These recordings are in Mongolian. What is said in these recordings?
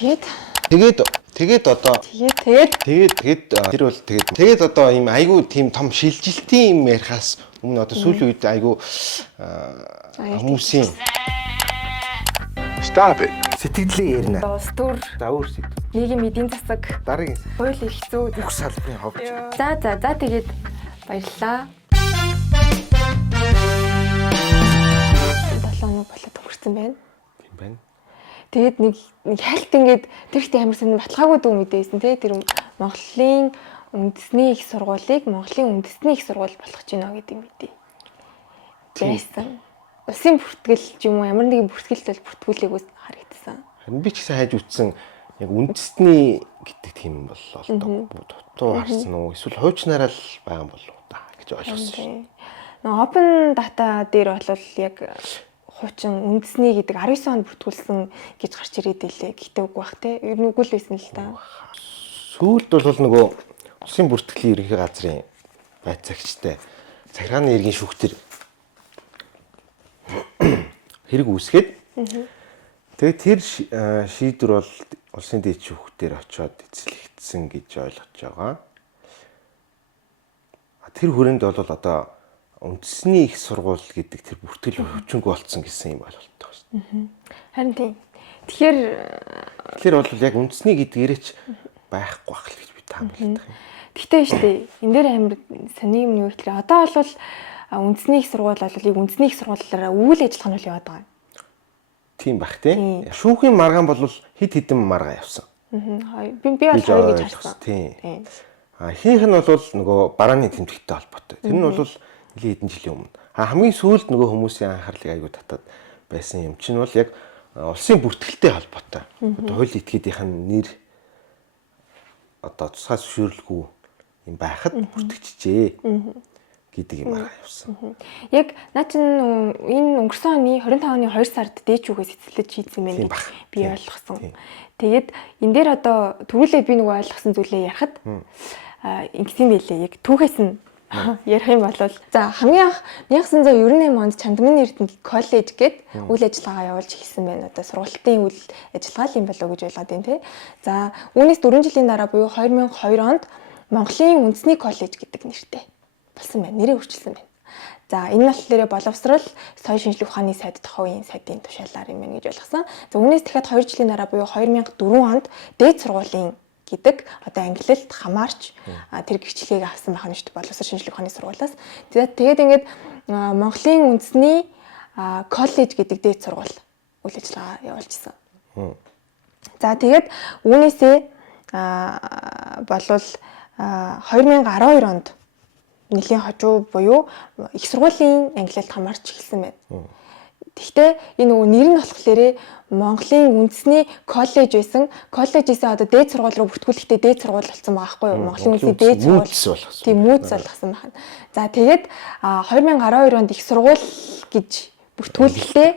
Тэгээд одоо тэр бол тэгээд одоо ийм айгүй тийм том шилжилтийн юм ярихаас өмнө одоо сүүлийн үед айгүй хүмүүсийн Stop it. сэтгэлээ ярина. Улс төр, За өөр сэдв. нийгмийн эдийн засаг, Дараагийн хууль эрх зүй. бүх салбарын ховж. За тэгээд баярлалаа. 7 хоног болоод өнгөрсөн байна. Тийм байна. Тэгээд нэг хальт ингээд тэр ихтэй амар сонир баталгаагүй дүү мэдээсэн тий тэр Монголын үндэсний их сургуулийг Монголын үндэсний их сургууль болгож байна гэдэг мэдээ. Байсан. Улсын бүртгэл ч юм уу ямар нэгэн бүртгэлт бол бүртгүүлээгүйс харагдсан. Харин би ч гэсэн хайж үтсэн яг үндэсний гэдэг тийм бол олдог. Дутуу харсан уу эсвэл хуучнаараа л байгаа юм болов уу та гэж ойлгосон. Нэг open data дээр бол яг хуучин үндэсний гэдэг 19 онд бүртгүүлсэн гэж гарч ирээд илээ. Гэхдээ үгүй бах те. Ер нь үгүй л байсан л та. Сүүлд бол нөгөө улсын бүртгэлийн ерөнхий газрын байцаагчтай захиргааны иргэн шүүхтэр хэрэг үүсгээд тэгээд тэр шийдвэр бол улсын дээд шүүхтэр очиод эзлэгдсэн гэж ойлгож байгаа. Тэр хүрээнд бол одоо үндэсний их сургууль гэдэг тэр бүртгэл хүчингүй болцсон гэсэн юм ойлголттой байна шүү дээ. Харин тийм. Тэгэхээр бол яг үндэсний гэдгээрээ ч байхгүй байх л гэж би таамаглаад байна. Гэхдээ штэ энэ дээр амар сони юм юу гэхээр одоо бол үндэсний их сургууль бол үндэсний их сургуулиараа үйл ажиллагаа нь яваад байгаа. Тийм бах тий. Шүүхийн маргаан бол хид хідэн маргаа явсан. Би бол хоёр гэж харсан. Тийм. Ихийнх нь бол нөгөө барааны тэмдэгттэй холбоотой. Тэр нь бол нэлийн хэдэн жилийн өмнө. Хамгийн сүүлд нөгөө хүмүүсийн анхаарлыг аягүй татаад байсан юм чинь бол яг улсын бүртгэлтэй холбоотой. Одоо хуулийн этгээдийнх нь нэр одоо тусгай зөвшөөрлгүй юм байхад бүртгэжжээ гэдэг юм аа явсан. Яг наа чин энэ өнгөрсөн оны 25 оны 2 сард дээчүүгээс эцэлж хийсэн мэн гэж би ойлгосон. Тэгээд энэ дээр одоо түрүүлээ би нөгөө ойлгосон зүйлээ ярихад ингэсэн байлээ. Яг түүхээс нь ярих юм бол за хамгийн анх 1998 онд Чандмын Эрдэнэ коллеж гээд үйл ажиллагаа явуулж эхэлсэн байна. Одоо сургалтын үйл ажиллагаа юм болов уу гэж ойлгоод байна тий. За үүнээс 4 жилийн дараа буюу 2002 онд Монголын үндэсний коллеж гэдэг нэртэй болсон байна. Нэрээ өөрчилсөн байна. За энэ нь болохоор боловсрал соёл шинжилгээ ухааны сайд тохиолын сайдын тушаалаар юм байна гэж ойлгосон. За үүнээс дахиад 2 жилийн дараа буюу 2004 онд дээд сургуулийн гэдэг одоо англилд хамаарч тэр гэрчлэгийг авсан байх нь шүү дээ боловсрол шинжилгээ ухааны сургуулиас. Тэгээд ингээд Монголын үндэсний коллеж гэдэг дээд сургууль үйл ажиллагаа явуулжсэн. За тэгээд үүнээсээ болвол 2012 онд нэлийн хожуу буюу их сургуулийн англилд хамаарч эхэлсэн байна. Гэхдээ энэ нөгөө нэр нь болохоор Монголын үндэсний коллеж байсан. Коллежээсээ одоо дээд сургууль руу бүртгүүлэхдээ дээд сургууль болсон байгаа байхгүй юу? Монголын үндэсний дээд сургууль. Тийм мүйц болгосон байна. За тэгээд 2012 онд их сургууль гэж бүртгүүлэхдээ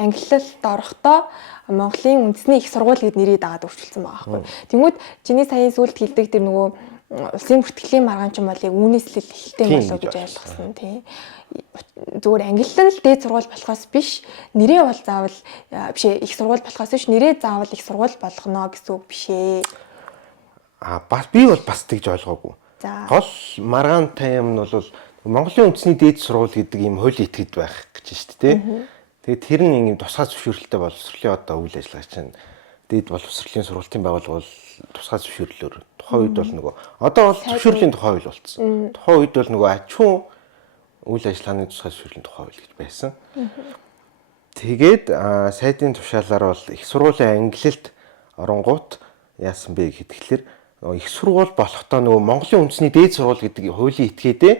англилд орохдоо Монголын үндэсний их сургууль гэд нэрийг дагаад өөрчилсөн байгаа байхгүй юу? Тэнгүүд чиний саяын сүлд хэлдэг тэр нөгөө улсын бүртгэлийн маргаан ч юм бол яг үүнээс л эхэлтэй болов гэж ойлгосон тийм. Зүгээр англилд дээд сургууль болохоос биш нэрээ бол заавал биш их сургууль болохоос биш нэрээ заавал их сургууль болгоно гэсэн үг биш ээ. Бас би бол бас тэгж ойлгоогүй. Гол маргаантай юм нь бол Монголын үндэсний дээд сургууль гэдэг юм хуулийн этгээд байх гэж шүү дээ. Тэгээд тэр нь юм тусгай зөвшөөрлөлтөй боловсролын одоо үйл ажиллагаа чинь дээд боловсролын сургуулийн байгууллага бол тусгай зөвшөөрлөөр тухайн үед бол нөгөө одоо бол зөвшөөрлийн тухай хууль болцсон. Тухайн үед бол нөгөө ачуун үйл ажиллагааны тусгай зөвшөөрлийн тухай хууль гэж байсан. Тэгээд сайдын тушаалаар бол их сургуулийн англилд оронгууд яасан бэ гэхэлэр их сургууль болохдоо нөгөө Монголын үндэсний дээд сургууль гэдэг хуулийн этгээдээ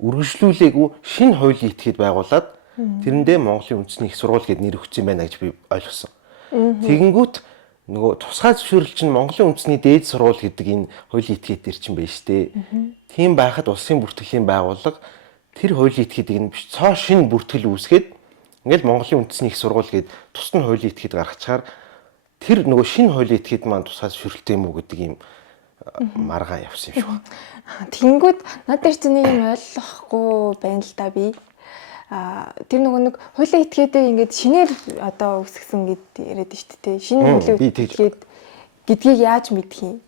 үргэлжлүүлээгүй шинэ хуулийн этгээд байгуулад тэрэндээ Монголын үндэсний их сургууль гэдэг нэр өгсөн байна гэж би ойлгосон. Тэгэнгүүт нөгөө тусгай зөвшөөрөл чинь Монголын үндэсний дээд сургууль гэдэг энэ хуулийн этгээд дээр чинь байна шүү дээ. Тийм байхад улсын бүртгэлийн байгууллага тэр хуулийн этгээдийг нь биш цоо шинэ бүртгэл үүсгээд ингээл Монголын үндэсний их сургууль гэдэг тусад нь хуулийн этгээд гаргачаар тэр нөгөө шинэ хуулийн этгээд маань тусгай зөвшөөрөлтэй юм уу гэдэг юм маргаан явсан юм шиг байна. Тэнгүүд над дээр чинь нэг юм ойлгохгүй байна л да би. Тэр нөгөө нэг хуулийн этгээдээ ингээд шинээр одоо үсгсэн гэд яриад шүү дээ. Шинэ хуулийн этгээд гэдгийг яаж мэдэх юм?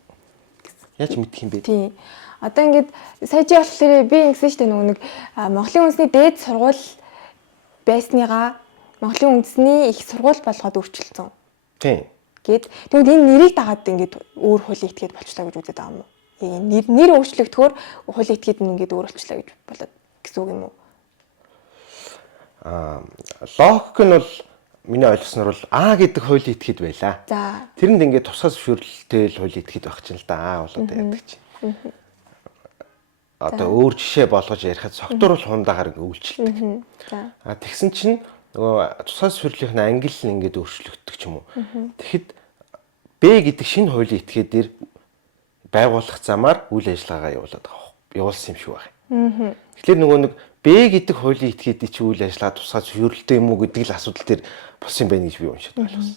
Яаж мэдэх юм бэ? Тийм. Одоо ингээд сая чи болохоор би ингэсэн шүү дээ нөгөө нэг Монголын үндэсний дээд сургууль байсныгаа Монголын үндэсний их сургууль болгоод өөрчилсөн. Тийм. Тэгвэл энэ нэрийг дагаад ингээд өөр хуулийн этгээд болчлаа гэж үздэг байгаа юм уу? Яг нэр өөрчлөгдөхөөр хуулийн этгээд ингээд өөр болчлаа гэж болоод гэсэн үг юм уу? Логик нь бол миний ойлгосноор бол А гэдэг хуулийн этгээд байлаа. За. Тэрэнд ингээд тусгай зөвшөөрлөлтэй л хуулийн этгээд байх чинь л да А болоод яадаг чинь. Одоо өөр жишээ болгож ярихад согтуур бол хундаагаар үйлчлдэг. За. Тэгсэн чинь нөгөө тусгай зөвшөөрлийнх нь англи нь ингээд өөрчлөгддөг ч юм уу. Тэгэхэд Б гэдэг шинэ хуулийн этгээдээр байгуулах замаар үйл ажиллагаагаа явуулсан юм шиг байна. Тэгэхээр нөгөө нэг Б гэдэг хуулийн этгээдийн чинь үйл ажиллагаа тусгай зөвшөөрлөлтэй юм уу гэдэг л асуудал дээр болсон юм байна гэж би уншаад ойлгосон.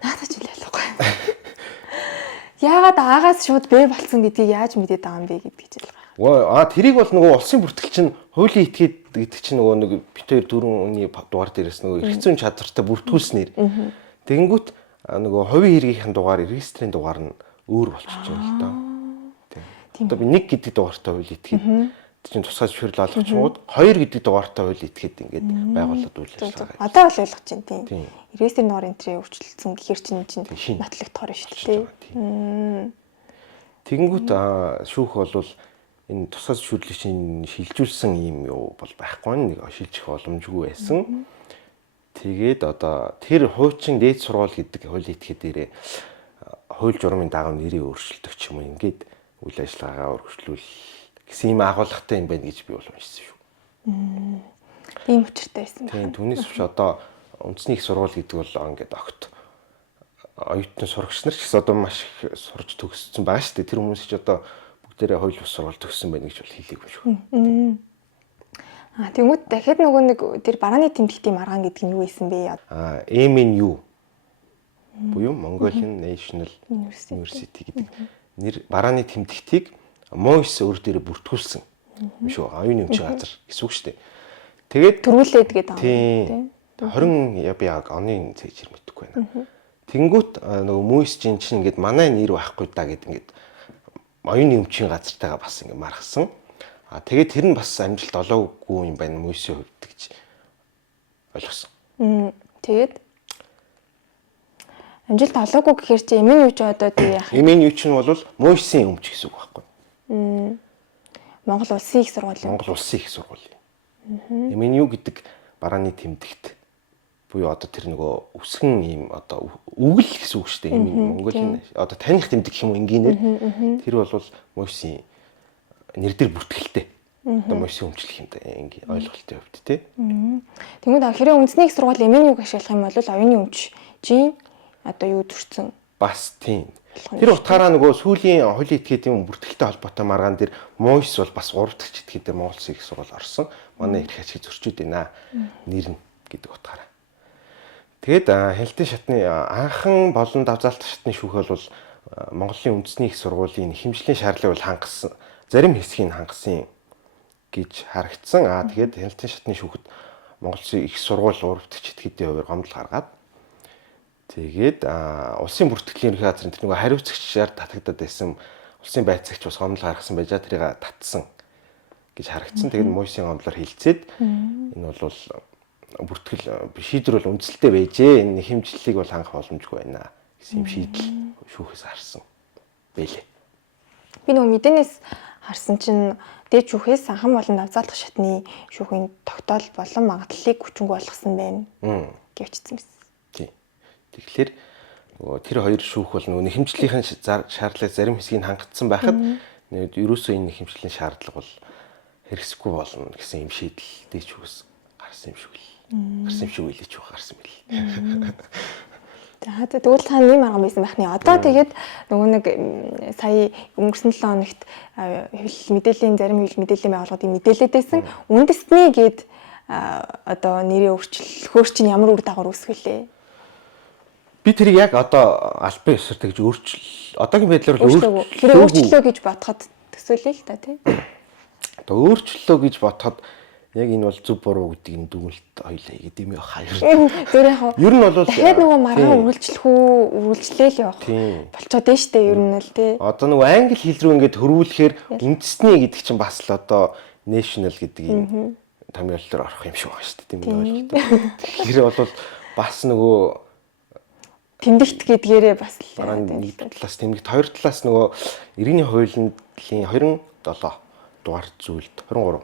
Наадах ч ялахгүй. Яагаад аагаас шууд Б болсон гэдгийг яаж мэдээд байгаа юм бэ гэдгийг ч ялгаа. Тэрийг бол нөгөө улсын бүртгэл чинь хуулийн этгээд гэдэг чинь нөгөө нэг бит хоёр дөрөвний дугаар дээрээс нөгөө эрх зүйн чадвартай бүртгүүлснээр. Тэгэнгүүт нөгөө хувийн хэргийнхэн дугаар, регистрийн дугаар нь өөр болчихж байгаа л доо. Тийм. Одоо би 1 гэдэг дугаартай хууль этгээд чинь тусгай зөвшөөрөл олгочмууд 2 гэдэг дугаартай хууль этгээд ингээд байгууллагад үйл ажиллагаа. Одоо бол ойлгож байна тийм. Регистрийн дугаар энтрээ өөрчлөлтсөн гэхэр чинь нотлогдохоор шүү дээ. Тэгэнгүүт шүүх болвол энэ тусгай зөвшөөрлийг шилжүүлсэн юм юу бол байхгүй нэг шилжих боломжгүй байсан. Тэгээд одоо тэр хуучин дээд сургууль гэдэг хуулийн этгээдээрээ хууль журмын дагав нэрийг өөрчилдөг ч юм уу ингээд үйл ажиллагаагаа өргөжлүүл гэсэн юм агуулгатай юм байна гэж би бол уншсан шүү. Ийм учиртай байсан байна. Тийм түүнээс биш одоо үндэсний их сургууль гэдэг бол ингээд огт оюутны сурагч нар ч гэсэн одоо маш их сурж төгссөн байгаа шүү дээ. Тэр хүмүүс ч одоо бүгдээрээ хууль бус сургууль төгссөн байна гэж бол хэлээгүй шүү. Тэгмүүд дахиад нөгөө нэг тэр барааны тэмдэгтийн маргаан гэдэг нь юу байсан бэ? MNU буюу Mongolian National University гэдэг нэр барааны тэмдэгтийг Mois өөр дээрээ бүртгүүлсэн юм шүү. Оюуны өмчийн газар гэсэн үг шүү дээ. Тэгээд төрүүлээд гэдэг юм тийм. 20 би яг оны цэжэр мэдэхгүй байна. Тэнгүүт нөгөө Mois чинь ингээд манай нэр байхгүй да гэд ингээд оюуны өмчийн газартайгаа бас ингээд мархсан. Тэгээд тэр нь бас амжилт олоогүй юм байна Mois-ийн хувьд гэж ойлгосон. Тэгээд амжилт олоогүй гэхээр чи эмийн юу ч одоо тий яах юм? Эмийн юу ч нь бол Mois-ийн өмч гэсэн үг байхгүй. Монгол улсын их сургууль. Монгол улсын их сургууль. Эмийн юу гэдэг барааны тэмдэгт буюу одоо тэр нөгөө үсгэн ийм одоо үгэл гэсэн үг шүү дээ. Эмийн Монголын одоо таних тэмдэг гэх юм уу энгийнээр тэр бол Mois-ийн нэр дээр бүртгэлтэй. Одоо Mois-ийн өмчлөх юм да ингийн ойлголтын хувьд тий. Тэгмээд хэрэг үндэсний их сургууль эмийн үг ашиглах юм бол оюуны өмчийн одоо юу төрсэн? Бас тийм. Тэр утгаараа нөгөө сүүлийн хуулийн этгээдийн бүртгэлтэй холбоотой маргаан дээр Mois бол бас 3 дахь этгээд дээр Монгол Улсын их сургууль орсон. Манай эрх ашиг зөрчөөд байна. Нэр нь гэдэг утгаараа. Тэгээд хяналтын шатны анхан болон давзаалтын шатны шүүх бол Монголын үндэсний их сургуулийн хэмжлэлийн шаардлагыг бол хангасан, зарим хэсгийг хангасан гэж харагдсан. Тэгээд хяналтын шатны шүүхэд Монгол Улсын их сургууль 3 дахь этгээдийн хувьд гомдол гаргаад тэгээд улсын бүртгэлийн ерхий газрын тэр нөгөө хариуцагчаар татагдаад байсан улсын байцаагч бас гомдол гаргасан байж тэрийг татсан гэж харагдсан. Тэгээд Mois-ийн гомдлоор хилцээд энэ бол бүртгэл шийдвэр бол үндсэлтэй байжээ. Энэ хэмжлэлийг бол хангах боломжгүй байна гэсэн юм шийдэл шүүхээс харсан байлээ. Би нөгөө мэдээнээс харсан чинь дээд шүүхээс анхан болон давзаалтах шатны шүүхийн тогтоол болон магадлалыг хүчингүй болгосон байна гэвчсэн байсан. Тийм. Тэгэхээр нөгөө тэр хоёр шүүх бол нөгөө хэмжлэлийн шаардлагыг зарим хэсгийг хангацсан байхад ерөөсөө энэ хэмжлэлийн шаардлага бол хэрэгсэхгүй болно гэсэн юм шийдэл дээд шүүхээс гарсан юм шиг л. Гарсан юм шиг үлээж гарсан байл. За тэгвэл та нэм арга байсан байхны. Одоо тэгээд нөгөө нэг сая өнгөрсөн 7 хоногт мэдээллийн зарим хэл мэдээллийн байгууллагын мэдээлэлд байсан үндэсний гээд одоо нэрээ өөрчлөхөөр чинь ямар үр дагавар үүсгэлээ? Би тэрийг яг одоо албан ёсоор тэгж одоогийн байдлаар өөрчлөлөө гэж бодоход төсөөлөе л та тий. Одоо өөрчлөлөө гэж бодоход Яг энэ бол зөв буруу гэдгийг дүгнэлт хоёлаа игээд юм яхаа. Зөв яг. Ер нь бол дахиад нөгөө маргаан үргэлжлээл явах болцоод дээ штэ ер нь л тий. Одоо нөгөө англи хэл рүү ингээд хөрвүүлэхээр үндэсний гэдэг чинь бас л одоо national гэдэг юм томьёололоор орох юм шиг байна штэ тийм ойлголт. Тэгэхээр бол бас нөгөө тэмдэгт гэдгээрээ бас л нэг талаас тэмдэгт, хоёр талаас нөгөө иргэний хуулийн 27 дугаар зүйлд 23.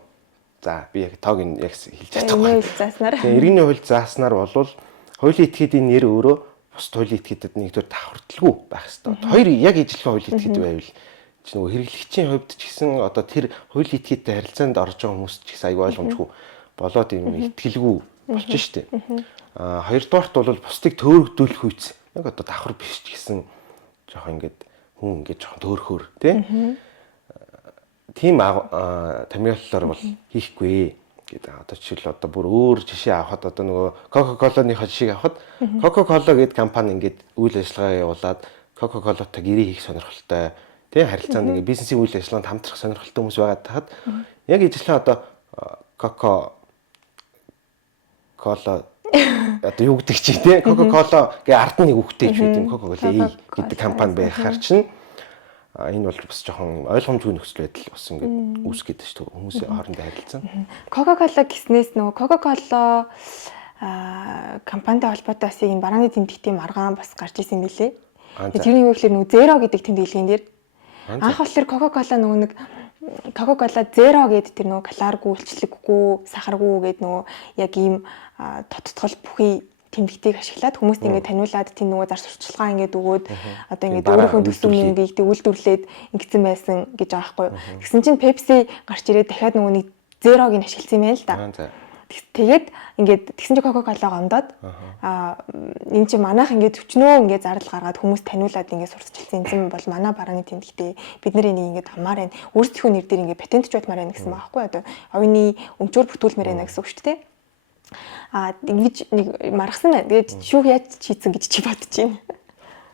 За би яг тоог нь яг хэлж чадахгүй. Тэгээ иргэний хууль зааснаар болвол хуулийн этгээдийн нэр өөрөө бус хуулийн этгээдэд нэгдүгээр давхардалгүй байх хэрэгтэй. Хоёр яг ижилхэн хуулийн этгээд байвал чи нөгөө хэрэглэгчийн хувьд ч гэсэн одоо тэр хуулийн этгээдтэй харилцаанд орж байгаа хүмүүс ч гэсэн аюу ойлгомжгүй болоод юм итгэлгүй болчих штеп. Хоёрдугаарт бол бусдыг төөрөгдүүлэх үйц. Яг одоо давхар биш ч гэсэн жоохон ингээд хүн ингээд жоохон төөрхөөр тий. Тийм томьёололоор бол хийхгүй гэдэг. Одоо жишээл одоо бүр өөр жишээ авахад одоо нөгөө Coca-Cola-ныхаа жишээг авахад Coca-Cola гэдэг компани ингээд үйл ажиллагаа явуулаад Coca-Cola-тай гэрээ хийх сонирхолтой тий харилцаанд ингээд бизнесийн үйл ажиллагаанд хамтрах сонирхолтой хүмүүс байгаа тахад яг ижилхэн одоо Coca-Cola одоо юу гэдэг чи тий Coca-Cola гээ ард нь нэг үгтэй ч үгүй Coca-Cola гэдэг компани байхаар чинь энэ бол бас жоохон ойлгомжгүй нөхцөл байдал бас ингээд үүсгээд шүү дээ хүмүүсийн хоорондоо харилцаа. Coca-Cola гэснээс нөгөө Coca-Cola компанитай холбоотой бас энэ барааны тэмдэгтийн маргаан бас гарч исэн билээ. Тэрний юу гэхээр нөгөө Zero гэдэг тэмдэглэгийн дээр анх болохоор Coca-Cola нөгөө нэг Coca-Cola Zero гэдэг тэр нөгөө калоргүй, үйлчлэггүй, сахаргүй гэдэг нөгөө яг ийм тодтгол бүхий тэмдэгтийг ашиглаад хүмүүст ингээд таниулаад тийм нөгөө зар сурталчилгаа ингээд өгөөд одоо ингээд өөрийнхөө төсөв мөнгийг үйлдвэрлээд ингэсэн байсан гэж байгаа байхгүй. Тэгсэн чинь Pepsi гарч ирээд дахиад нөгөө нэг Zero-г нь ашигласан юм байна л да. Тэгээд ингээд тэгсэн чинь Coca-Cola гомдоод энэ чинь манайх ингээд өчнөө ингээд зардал гаргаад хүмүүс таниулаад ингээд сурталчилсан юм бол манай барааны тэмдэгтээ бид нар энийг ингээд хамаар байна. Өөрсдийнхөө нэр дээр ингээд патентжуулмаар байна гэсэн байгаа байхгүй. Одоо оюуны өмчөөр бүтүүлмээр байна гэсэн үг шүү дээ. Ингэж нэг маргасан байна. Тэгээд шүүх яаж хийцэн гэж чи бодож байна.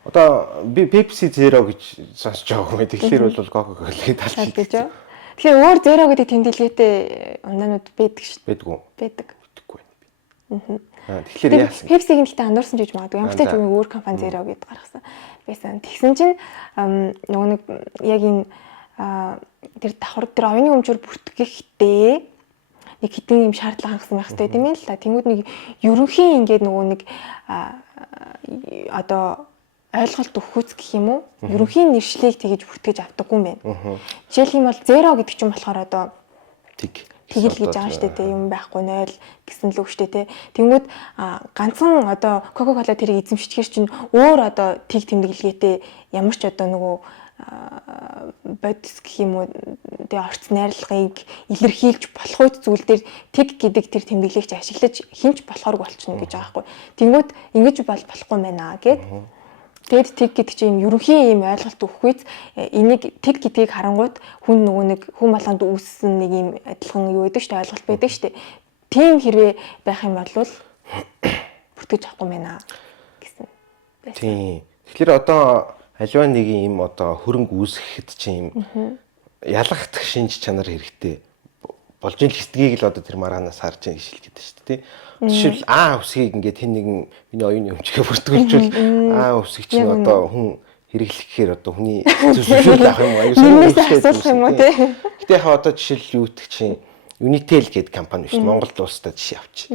Одоо би Pepsi Zero гэж сонсож байгаа юм. Тэгэхээр бол Coca-Cola-ыг талж хийж. Тэгэхээр өөр Zero гэдэг тэмдэглэгээтэй ундаанууд байдаг шүү дээ. Байдгүй. Байдаг. Байдаггүй байна би. Тэгэхээр яасан? Pepsi-гийн гэхдээ андуурсан гэж магадгүй. Ямар ч тач өөр компани Zero гэдээ гаргасан байсан. Тэгсэн чинь нөгөө нэг яг энэ тэр давхар тэр оюуны өмчөөр бүртгэхдээ нэг хэдэн юм шаардлага хангасан байх хэрэгтэй тийм ээ л та. Тэнгүүд нэг ерөнхийн ингээд нөгөө нэг одоо ойлголт өгөхүүц гэх юм уу? Ерөнхийн нэршлийг тэгэж бүртгэж авдаггүй юм байна. Жишээлх юм бол Zero гэдэг чинь болохоор одоо тэгэл гэж байгаа шүү дээ юм байхгүй 0 гэсэн л үг шүү дээ. Тэнгүүд ганцхан одоо Coca-Cola тэрийг эзэмшчихэр чинь өөр одоо тэг тэмдэглэгээтэй ямар ч одоо нөгөө бодис гэх юм уу тэгээ орц найрлагыг илэрхийлж болох зүйл дээр тэг гэдэг тэр тэмдэглэгч ашиглаж хинч болохоорг болчихно гэж байгаа байхгүй. Тэнгүүд ингэж болохгүй байна гэд. Тэгэд тэг гэдэг чинь ерөнхийн юм ойлголт өгөхүйц энийг тэг гэдгийг харангуут хүн нөгөө нэг хүн болгонд үүссэн нэг юм адилхан юу гэдэг шүү дээ ойлголт байдаг шүү дээ. Тийм хэрвээ байх юм бол бүртгэж авахгүй байна гэсэн байсан. Тийм. Тэгэхээр одоо аливаа нэг юм одоо хөрөнгө үүсгэхэд чинь юм ялгах шинж чанар хэрэгтэй болж ийн гэдгийг л одоо тэр маргаанаас харж байгаа гэж хэлгээд шүү дээ. Жишээл А үсгийг ингээд хэн нэгэн миний оюуны өмчгөө бүртгүүлжүүл А үсгийг чинь одоо хүн хэрэглэхээр одоо хүний зөвшөөрөл авах юм аюу асуулах юм уу те. Гэтэ яхаа одоо жишээл юу гэдэг чинь Unitel гэдэг компани биш Монгол улстай жишээ авчи.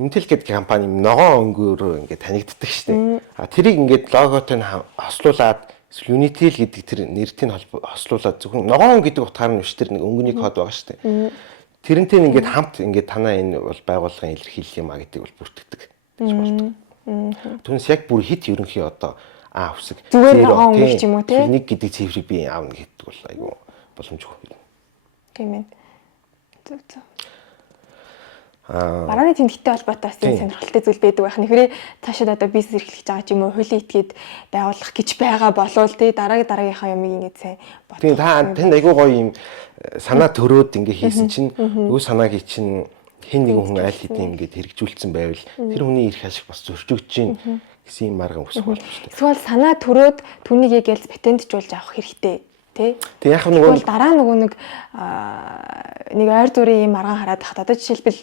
Unitel гэдэг компани ногоон өнгөөр ингээд танигддаг шүү дээ. Тэрийг ингээд логотой нь хослуулад Unitel гэдэг тэр нэртийг хослуулад зөвхөн ногоон гэдэг утгаар нь биш тэр нэг өнгөний код байгаа шүү дээ. Тэрнтэй ингээд хамт ингээд танаа энэ бол байгууллагын илэрхийлэл юм а гэдэг бол бүртгэдэг гэж болдог. Түүнээс яг бүр хит ерөнхий одоо А үсэг зүгээр ногоон өнгө ч юм уу те. Нэг гэдэг цифрийг би аавна гэдэг бол айгүй боломжгүй. Тийм ээ. Зөв. Барааны тэмдэгтэй холбоотой бас энэ сонирхолтой зүйл байдаг байх. Нэхрээ цаашаа одоо бизнес эрхлэж байгаа ч юм уу хуулийн этгээд байгуулах гэж байгаа болвол тий дараагийнхаа юмыг ингэж сайн бодох. Тийм танд айгүй гоё юм санаа төрөөд ингэ хийсэн чинь нөгөө санааг чинь хэн нэгэн хүн аль хэдийн ингэ хэрэгжүүлсэн байвал тэр хүний эрх ашиг бас зөрчигдөж чинь гэсэн юм маргаан үсэх боломжтой. Эсвэл санаа төрөөд түүнийг яг ялз патентжуулж авах хэрэгтэй. тий. Тэг яг нөгөө дараа нэг ойр зүрийн юм маргаан хараад тахад одоо жишээлбэл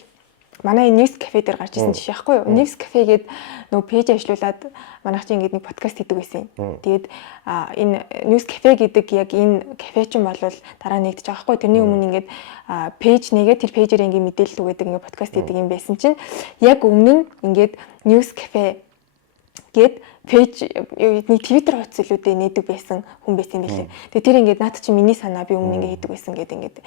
манай News Cafe дээр гарч ирсэн жишээ байхгүй юу? News Cafe гээд нөгөө пэйж ажиллуулад манайх чинь ингээд нэг подкаст хийдэг байсан юм. Тэгээд энэ News Cafe гэдэг яг энэ кафе чинь бол дараа нэгдэж байгаа байхгүй. Тэрний өмнө ингээд пэйж нэгээ тэр пэйжээр ингээд мэдээлэл өгöd ингээд подкаст хийдэг юм байсан чинь яг өмнө нь ингээд News Cafe гээд пэйж нэг Twitter хуудас илүүдэд нээдэг байсан хүн байсан юм билээ. Тэгээ тэр ингээд наад чи миний санаа би өмнө ингээд хийдэг байсан гэдэг ингээд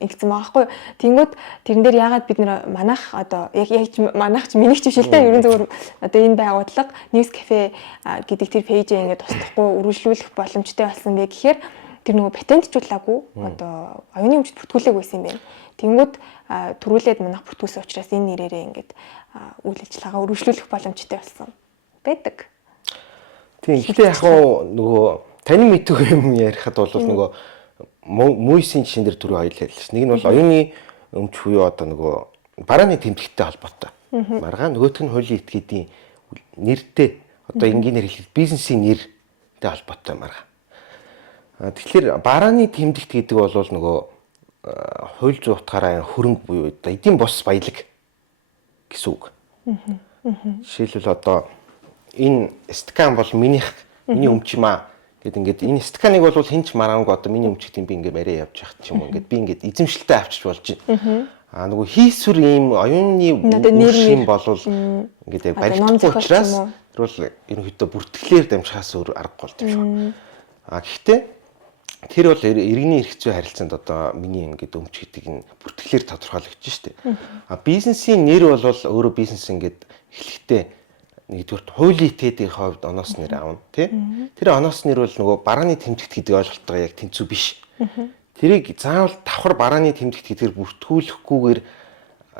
ингэсэн байгаа хгүй. Тэнгүүд тэрэн дээр яагаад бид нэр манайх одоо яг манайх ч минийх ч биш л дээ. Ерөн зөвөр одоо энэ байгууллага News Cafe гэдэг тэр пэйжээ ингээд тусдахгүй үргэлжлүүлэх боломжтой болсон бэ гэхээр тэр нөгөө патентжуулаагүй одоо оюуны өмчт бүртгүүлээг байсан юм байна. Тэнгүүд төрүүлээд манайх бүртгүүлсэн учраас энэ нэрээрээ ингээд үйл ажиллагаагаа үргэлжлүүлэх боломжтой болсон байдаг. Тийм. Гэхдээ яг нөгөө таны мэддэг юм ярихад бол нөгөө мүйсийн жишээн дээр түрүү хоёул хэлсэн ш. Нэг нь бол оюуны өмч буюу одоо нөгөө барааны тэмдэгттэй холбоотой. Маргаан нөгөөх нь хуулийн этгээдийн нэртэй одоо энгийнээр хэлэхэд бизнесийн нэртэй холбоотой маргаан. Тэгэхээр барааны тэмдэгт гэдэг бол нөгөө хууль зүйн утгаараа хөрөнгө буюу одоо эдийн бус баялаг гэсэн үг. Жишээлбэл одоо энэ стакан бол миний өмч юм аа гэд ингээд энэ стаканыг бол хинч мараанг одоо миний өмч гэдэг би ингээд барай явж яхад ч юм уу ингээд би ингээд эзэмшилтэй авчиж болж байна. Нөгөө хийсвэр ийм оюуны үр бол ингээд яг баригдахгүй учраас тэр бол ерөнхийдөө бүртгэлээр дамжихаас өөр аргагүй болт юм шиг. Гэхдээ тэр бол иргэний эрх зүй харилцаанд одоо миний ингээд өмч гэдэг нь бүртгэлээр тодорхойлогдож штэ. Бизнесийн нэр бол өөрөө бизнес ингээд эхлэхдээ нэгдүгээр хуулийн этгээдийн хувьд оноос нэр аавна тий. Тэр оноос нэр бол нөгөө барааны тэмдэгт гэдэг ойлголттой яг тэнцүү биш. Тэрийг заавал давхар барааны тэмдэгт гэдгээр бүртгүүлэхгүйгээр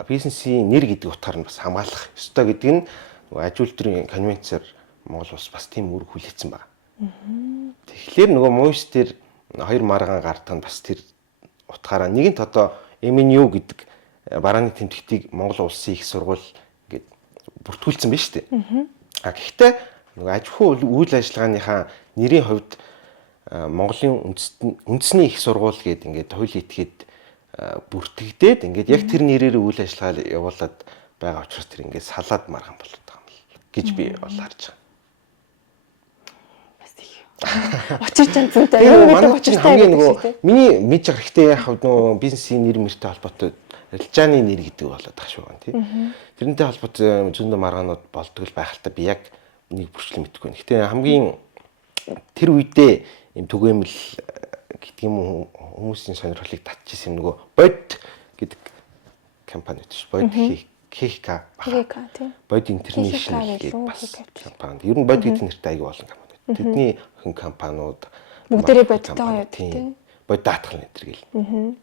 бизнесийн нэр гэдэг утгаар нь бас хамгаалах ёстой гэдэг нь нөгөө аж үйлдвэрийн конвенцээр Монгол улс бас тийм үүрэг хүлээсэн байна. Тэгэхээр нөгөө муйс дээр хоёр маргаан гардах нь бас тэр утгаараа нэгэнт одоо MNU гэдэг барааны тэмдэгтийг Монгол улсын их сургууль ингээд бүртгүүлсэн байна шүү дээ. Гэхдээ нөгөө аж ахуй үйл ажиллагааныхаа нэрийн хувьд Монголын үндэсний их сургууль гэдэг ингээд хуулийн этгээд бүртгэгдээд ингээд яг тэр нэрээр үйл ажиллагаа явуулаад байгаа учраас тэр ингээд салаад маргаан болоод байгаа юм л гэж би бол харж байгаа. Учир жанцтай. Манай чинь хамгийн нөгөө миний мэдж байгаа хэрэгтэй яг нөгөө бизнесийн нэр мөртэй холбоотой арилжааны нэр гэдэг болоод байгаа шүү гэн тий. Тэрнтэй холбоотой зөндөө маргаанууд болдог л байх л та би яг нэг бүрчлэн мэдэхгүй. Гэхдээ хамгийн тэр үедээ юм түгээмэл гэдэг юм хүмүүсийн сонирхлыг татчихсан нөгөө бод гэдэг компани биш бод КХК баг. Бод интернэшнл гэдэг бас компани. Ер нь бод гэдэг нэртэй аягүй олон компани. Тэдний хэн компаниуд бүгдээрээ бодтойгоо явдаг тийм. Бод даатгал нэтэр гэл.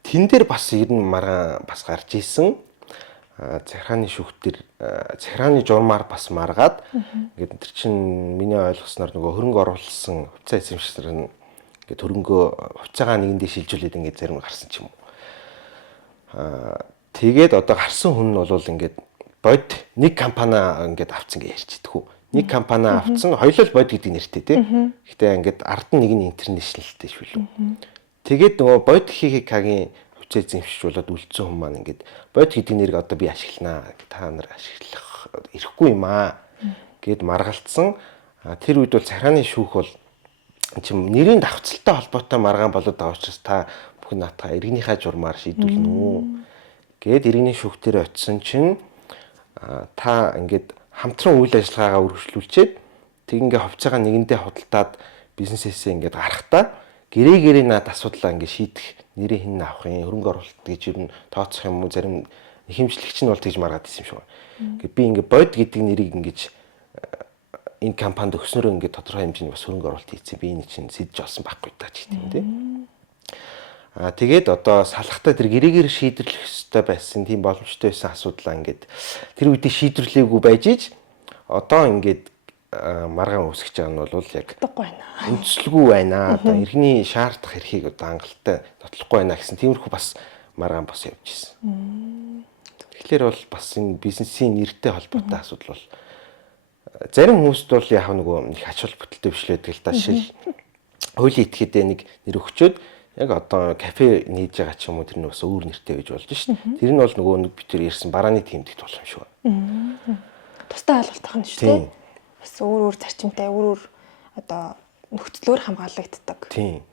Тэн дээр бас ер нь маргаан бас гарч исэн. Захиргааны шүүхтэр захиргааны журмаар бас маргаад ингээд тэр чин миний ойлгосноор нөгөө хөрөнгө оруулсан хувьцаа эзэмшигчдэр нь ингээд хөрөнгөө хувьцаагаа нэгэндээ шилжүүлээд ингээд зарим гарсан ч юм уу. Тэгээд одоо гарсан хүн нь бол ингээд бод нэг компани ингээд авцсан гэж ярьчихдаг хөө. Нэг компани авцсан хоёулаа бод гэдэг нэртэй тий. Гэхдээ ингээд ард нь нэг нь интернэшнлтэй шүү лүү. Тэгээд нөгөө бод ХХК-гийн хувьцаа эзэмшигч болоод үлдсэн хүн маань ингээд бод гэдэг нэрийг одоо би ашигланаа. Та нар ашиглах ирэхгүй юм аа гэд маргалцсан. Тэр үед бол захиргааны шүүх бол чим нэрийн давхцалтай холбоотой маргаан болоод байгаа учраас та бүхэн наатаа иргэнийхээ журмаар шийдүүлнэ үү гэд иргэний шүүх дээр очисон чинь та ингээд хамтран үйл ажиллагаагаа үргэлжлүүлчихэд тэг ингээ хувьцаагаа нэгэндээ худалдаад бизнесээсээ ингээд гарахтаа гэрээ наад асуудлаа ингээ шийдэх нэрээ хин авах юм хөрөнгө оруулалт гэж ер нь тооцох юм уу зарим хэмжлэгч нь бол тэгж маргаад ирсэн юм шиг байна. Ингээ би ингээ бод гэдэг нэрийг ингэж энэ компанид өгснөөрөө ингээ тодорхой хэмжээний бас хөрөнгө оруулалт хийцээ би энэ чинь сэдж олсон байхгүй таа ч гэдэг юм тий. Тэгээд одоо салахтаа тэр гэрээгээр шийдэрлэх ёстой байсан тийм боломжтой байсан асуудлаа ингээд тэр үедээ шийдэрлээгүй байж иж одоо ингээд маргаан үүсгэж байгаа нь бол яг үндэслэгүй байна. Одоо иргэний шаардах эрхийг одоо хангалттай нотлохгүй байна гэсэн тиймэрхүү бас маргаан бас явж ирсэн. Тэгэхээр бол бас энэ бизнесийн нэртэй холбоотой асуудал бол зарим хүмүүст бол яг нөгөө их ач холбогдолтой биш л байдаг л да. Жишээл хуулийн этгээдээ нэг нэр өгчөөд яг одоо кафе нээж байгаа ч юм уу тэр нь бас өөр нэртэй байж болж шít. Тэр нь бол нөгөө нэг бид тэр ярьсан барааны тэмдэгт болох юм шиг байна. Тустай ойлголт байна шүү дээ. Бас өөр зарчимтай өөр одоо нөхцлөөр хамгаалагддаг. Тийм.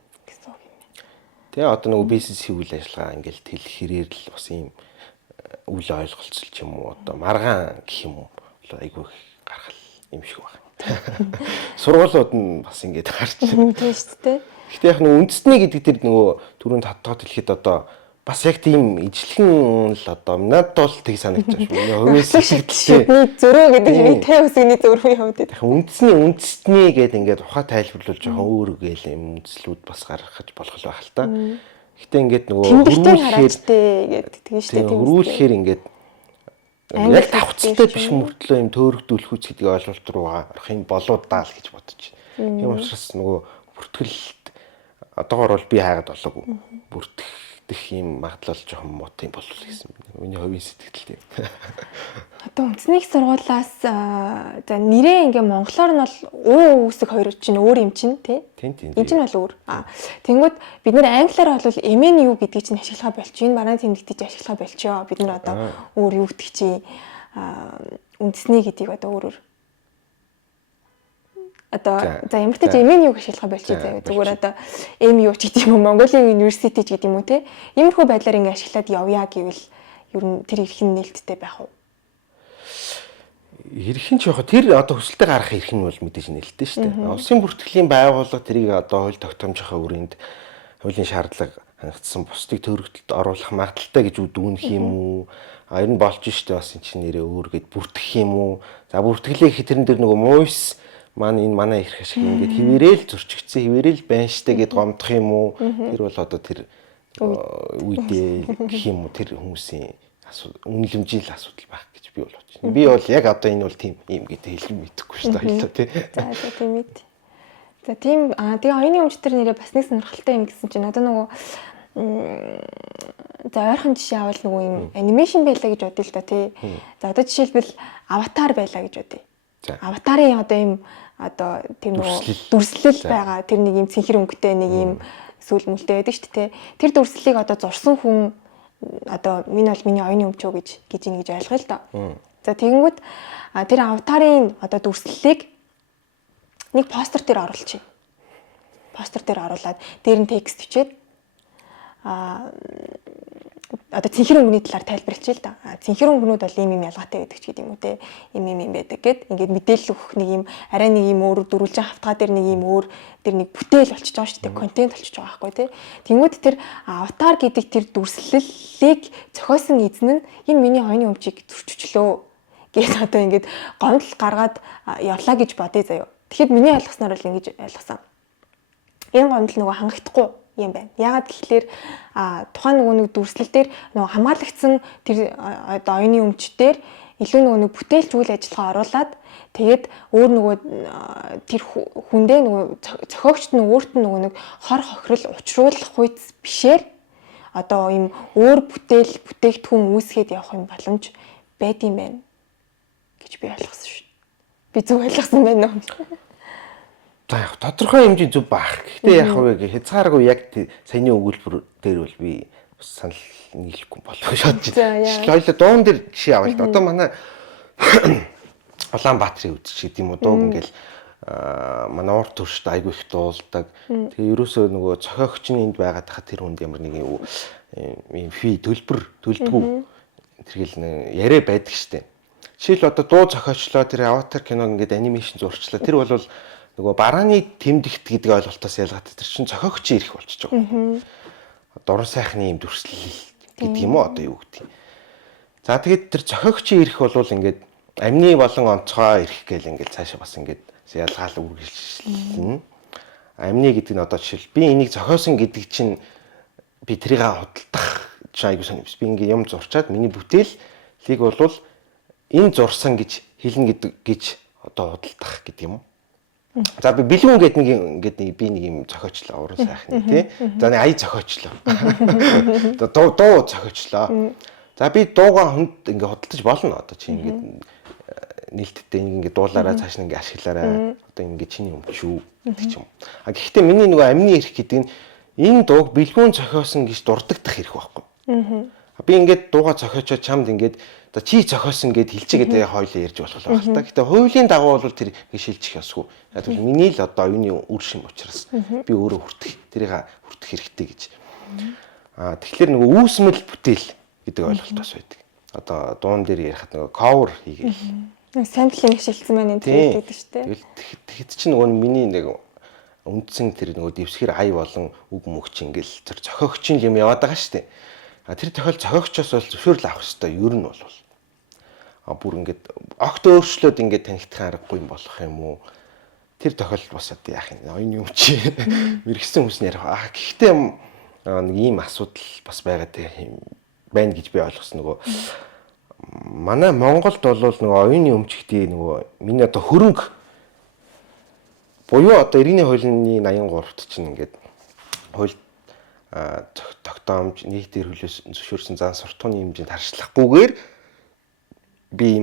Тэгээ одоо нөгөө бизнес үйл ажиллагаа ингээл тэл хэрээр л бас ийм үйл ойлголцол ч юм уу одоо маргаан гэх юм уу айгүй гаргал юм шиг байна. Сургуулиуд нь бас ингээд гарч байна. Тийм шүү дээ. Гэхдээ яг нөгөө үндэсний гэдэг тэр нөгөө түрүүнд хаттаад хэлэхэд одоо бас яг тийм ижлэгэн л одоо надад бол тийг санагдаж байна. Хувьс шидний зөрөө гэдэг нэг тай үсгний зөрөө яваад байдаг. Үндэсний гэдэг ингээд ухаа тайлбарлуулж жоохон өөр гээл юм үндэслүүд бас гаргах болох л байх л та. Гэхдээ ингээд нөгөө хөрвүүлэхээр ингээд яг давхцалтай биш мөртлөө юм төөрөгдүүлэх үс гэдэг ойлголт руу орох юм болоо даа л гэж бодож байна. Тийм учраас нөгөө бүртгэлд одоогоор бол би хайгаад болоогүй. Бүртгэх юм магадлал жоохон муу тийм болов гэсэн миний хувийн сэтгэл тийм. Одоо үндэсний их сургуулиас за нэрээ ингээ монголоор нь бол уу үсэг хоёр чинь өөр юм чинь тий. Тийм. Энэ чинь бол өөр. Тэнгүүд бид нэр англиар бол MNU гэдгийг чинь ашиглахаа болчих. Энэ барааны тэмдэгтийг чинь ашиглахаа болчихё. Бид нар одоо өөр юу гэдэг чи үндэсний гэдгийг одоо өөрөөр одоо за ямар ч MNU ашиглахаа болчих заяа. Зүгээр одоо MU ч гэдэг юм уу, Mongolia University ч гэдэг юм уу те. Иймэрхүү байдлаар ингээ ашиглаад явъя гэвэл ер нь тэр эрхийн нээлттэй байх уу? Эрхийн ч яг тэр одоо хүсэлтэд гарах эрх нь бол мэдээж нээлттэй шүү дээ. Улсын бүртгэлийн байгууллага тэрийг одоо хууль тогтоомжийнхаа хүрээнд хуулийн шаардлага хангалтсан бусдыг төрөлтөд оруулах магадaltaй гэж үдгүнх юм уу? Ер нь болж штэ бас эн чинь нэрээ өөр гэд бүртгэх юм уу? За бүртгэлээ тэрэн дээр нөгөө муйс маань энэ манай ирэх шиг ингээд хിവэрэл зөрчигдсэн хിവэрэл байна штэ гэд гомдох юм уу? Тэр бол одоо тэр үедээ гэх юм уу тэр хүмүүсийн үнэлэмжийн асуудал байх гэж би бол бодож байна. Би бол яг одоо энэ бол тийм юм гэдэг хэлэн мэдэхгүй шүү дээ хэлээ тий. За тийм ээ. За тийм тэгээ оюуны өмч төр нэрээ бас нэг сонирхолтой юм гэсэн чинь одоо нөгөө за ойрхон жишээ авал нөгөө юм анимашн байлаа гэж бодъё л да тий. За одоо жишээлбэл аватар байлаа гэж бодъё. Аватарын одоо юм одоо тэр нөгөө дүрслэл байгаа тэр нэг юм цэнхэр өнгөтэй нэг юм сүүл мүлтэй байдаг шүү дээ. Тэр дүрслэлийг одоо зурсан хүн одоо миний оюуны өмчөө гэж ингэж ойлгоё л да. За тэгэнгүүт тэр аватарын одоо дүрслэлийг нэг постэр дээр оруулчих. Постэр дээр оруулаад дээр нь текст бичээд одоо цэнхэр өнгөний талаар тайлбарлачих л да. Цэнхэр өнгөнүүд бол ийм юм ялгаатай байдаг ч гэдэг юм уу те. Ийм байдаг гэд ингээд мэдээлэл өгөх нэг юм арай нэг юм өөр дөрвөлжин хавтгаа дээр нэг юм өөр тэр нэг бүтээл болчихж байгаа шүү дээ. Контент болчихж байгаа байхгүй те. Тэнгүүд тэр аватар гэдэг тэр дүрслэлийг зохиосон эзэн нь энэ миний оюуны өмчийг зөрчичлөө гэж одоо ингээд гомдол гаргаад явлаа гэж бодъё заяа. Тэгэхэд миний ойлгосноор бол ингэж ойлгосон. Энэ гомдол нөгөө хангагдахгүй юм байна. Яагаад гэхлээр тухайн нөгөө нэг дүрслэл дээр нөгөө хамгаалагдсан тэр одоо оюуны өмч дээр илүү нөгөө нэг бүтээлч үйл ажиллагаа оруулаад тэгээд өөр нөгөө тэр хүндээ нөгөө зохиогчт нь өөрт нь нөгөө нэг хор хохирол учруулах хуйц бишээр одоо ийм өөр бүтээгдэхүүн үүсгээд явах юм боломж байдсан байна гэж би ойлгосон шүү. Би зөв ойлгосон байна уу? За яг тодорхой хэмжээ зөв баах. Гэхдээ яг вэ хязгааргүй яг саяны өгүүлбэр дээр бол би санал нийлэхгүй болох шатж байна. Хоёлоо дуун дээр жишээ авъя л да. Одоо манай Улаанбаатарын үдч гэдэг юм уу дууг ингээл манай урт төршд айгүй их дуулдаг. Тэгээ ерөөсөө нөгөө зохиогчны энд байгаад хахад тэр хүнд ямар нэг юм фи төлбөр төлдгүү тэргээл яриа байдаг штеп. Жишээл одоо дуу зохиочлоо тэр аватар киног ингээд анимашн зурчлаа. Тэр бол нөгөө барааны тэмдэгт гэдэг ойлголтоос ялгаатай тэр чинь зохиогчийн эрх болчихж байгаа. Дуран сайхны юм дүрслэл гэдэг юм уу одоо юу гэдэг. За тэгээд тэр зохиогчийн эрх бол ингээд амны болон онцгой эрх гэл ингээд цаашаа бас ингээд ялгаал үргэлжлэн. Амны гэдэг нь одоо жишээл би энийг зохиосон гэдэг чинь би тэрийг худалдах чинь айгуу сонирм. Би ингээд юм зурчаад миний бүтээлийг бол энэ зурсан гэж хэлнэ гэж одоо худалдах гэдэг юм уу. За би бэлгүүн гэдэг нэг ингээд би нэг юм зохиочлоо уран сайхны тий. За нэг ая зохиочлоо. Дуу зохиочлоо. За би дуугаа хүнд ингээд худалдаж болно одоо чи ингээд нээлттэй ингээд дуулаараа цааш нь ингээд ашиглаараа одоо ингэ чиний өмч шүү гэдэг ч юм. А гэхдээ миний нөгөө амины эрх гэдэг нь энэ дууг бэлгүүн зохиосон гэж дурддагдах хэрэг байхгүй. Би ингээд дууга зохиочоо чамд ингээд одоо чи зохиосон гэд хэлчихгээд хоёлоо ярьж болох байх л та. Гэхдээ хуулийн дагуу бол тэр ингэ шилжих ёсгүй. Яг л миний л одоо оюуны үр шим учраас би өөрөө тэрийг хүртэх хэрэгтэй гэж. Тэгэхээр нөгөө үүсмэл бүтээл гэдэг ойлголт бас байдаг. Одоо дуун дээр ярихад нөгөө cover хийгээл. Самплинг шилжсэн байна энэ гэдэг шүү дээ. Тэгэхэд чинь нөгөө миний нэг үндсэн тэр нөгөө дэвсгэр ай болон үг мөгч ингээл тэр зохиогчийн юм яваад байгаа шүү дээ. Тэр тохиол зохиогчоос бол зөвшөөрөл авах хэрэгтэй. Ер нь бол бүр ингээд огт өөрчлөөд ингээд танигдах аргагүй юм болох юм уу? Тэр тохиолдолд бас одоо яах юм? Оюуны юм чи мэрэгсэн хүмүүс ярих. Гэхдээ нэг ийм асуудал бас байгаа байна гэж би ойлгосон. Нөгөө манай Монголд бол нөгөө оюуны өмч гэдэг нөгөө миний одоо хөрөнгө буюу одоо иргэний хуулийн 83-т чинь ингээд хууль тогтоомж нийтээр хөлөөс зөвшөөрсөн зан суртахууны хэмжээнд харьцлахгүйгээр би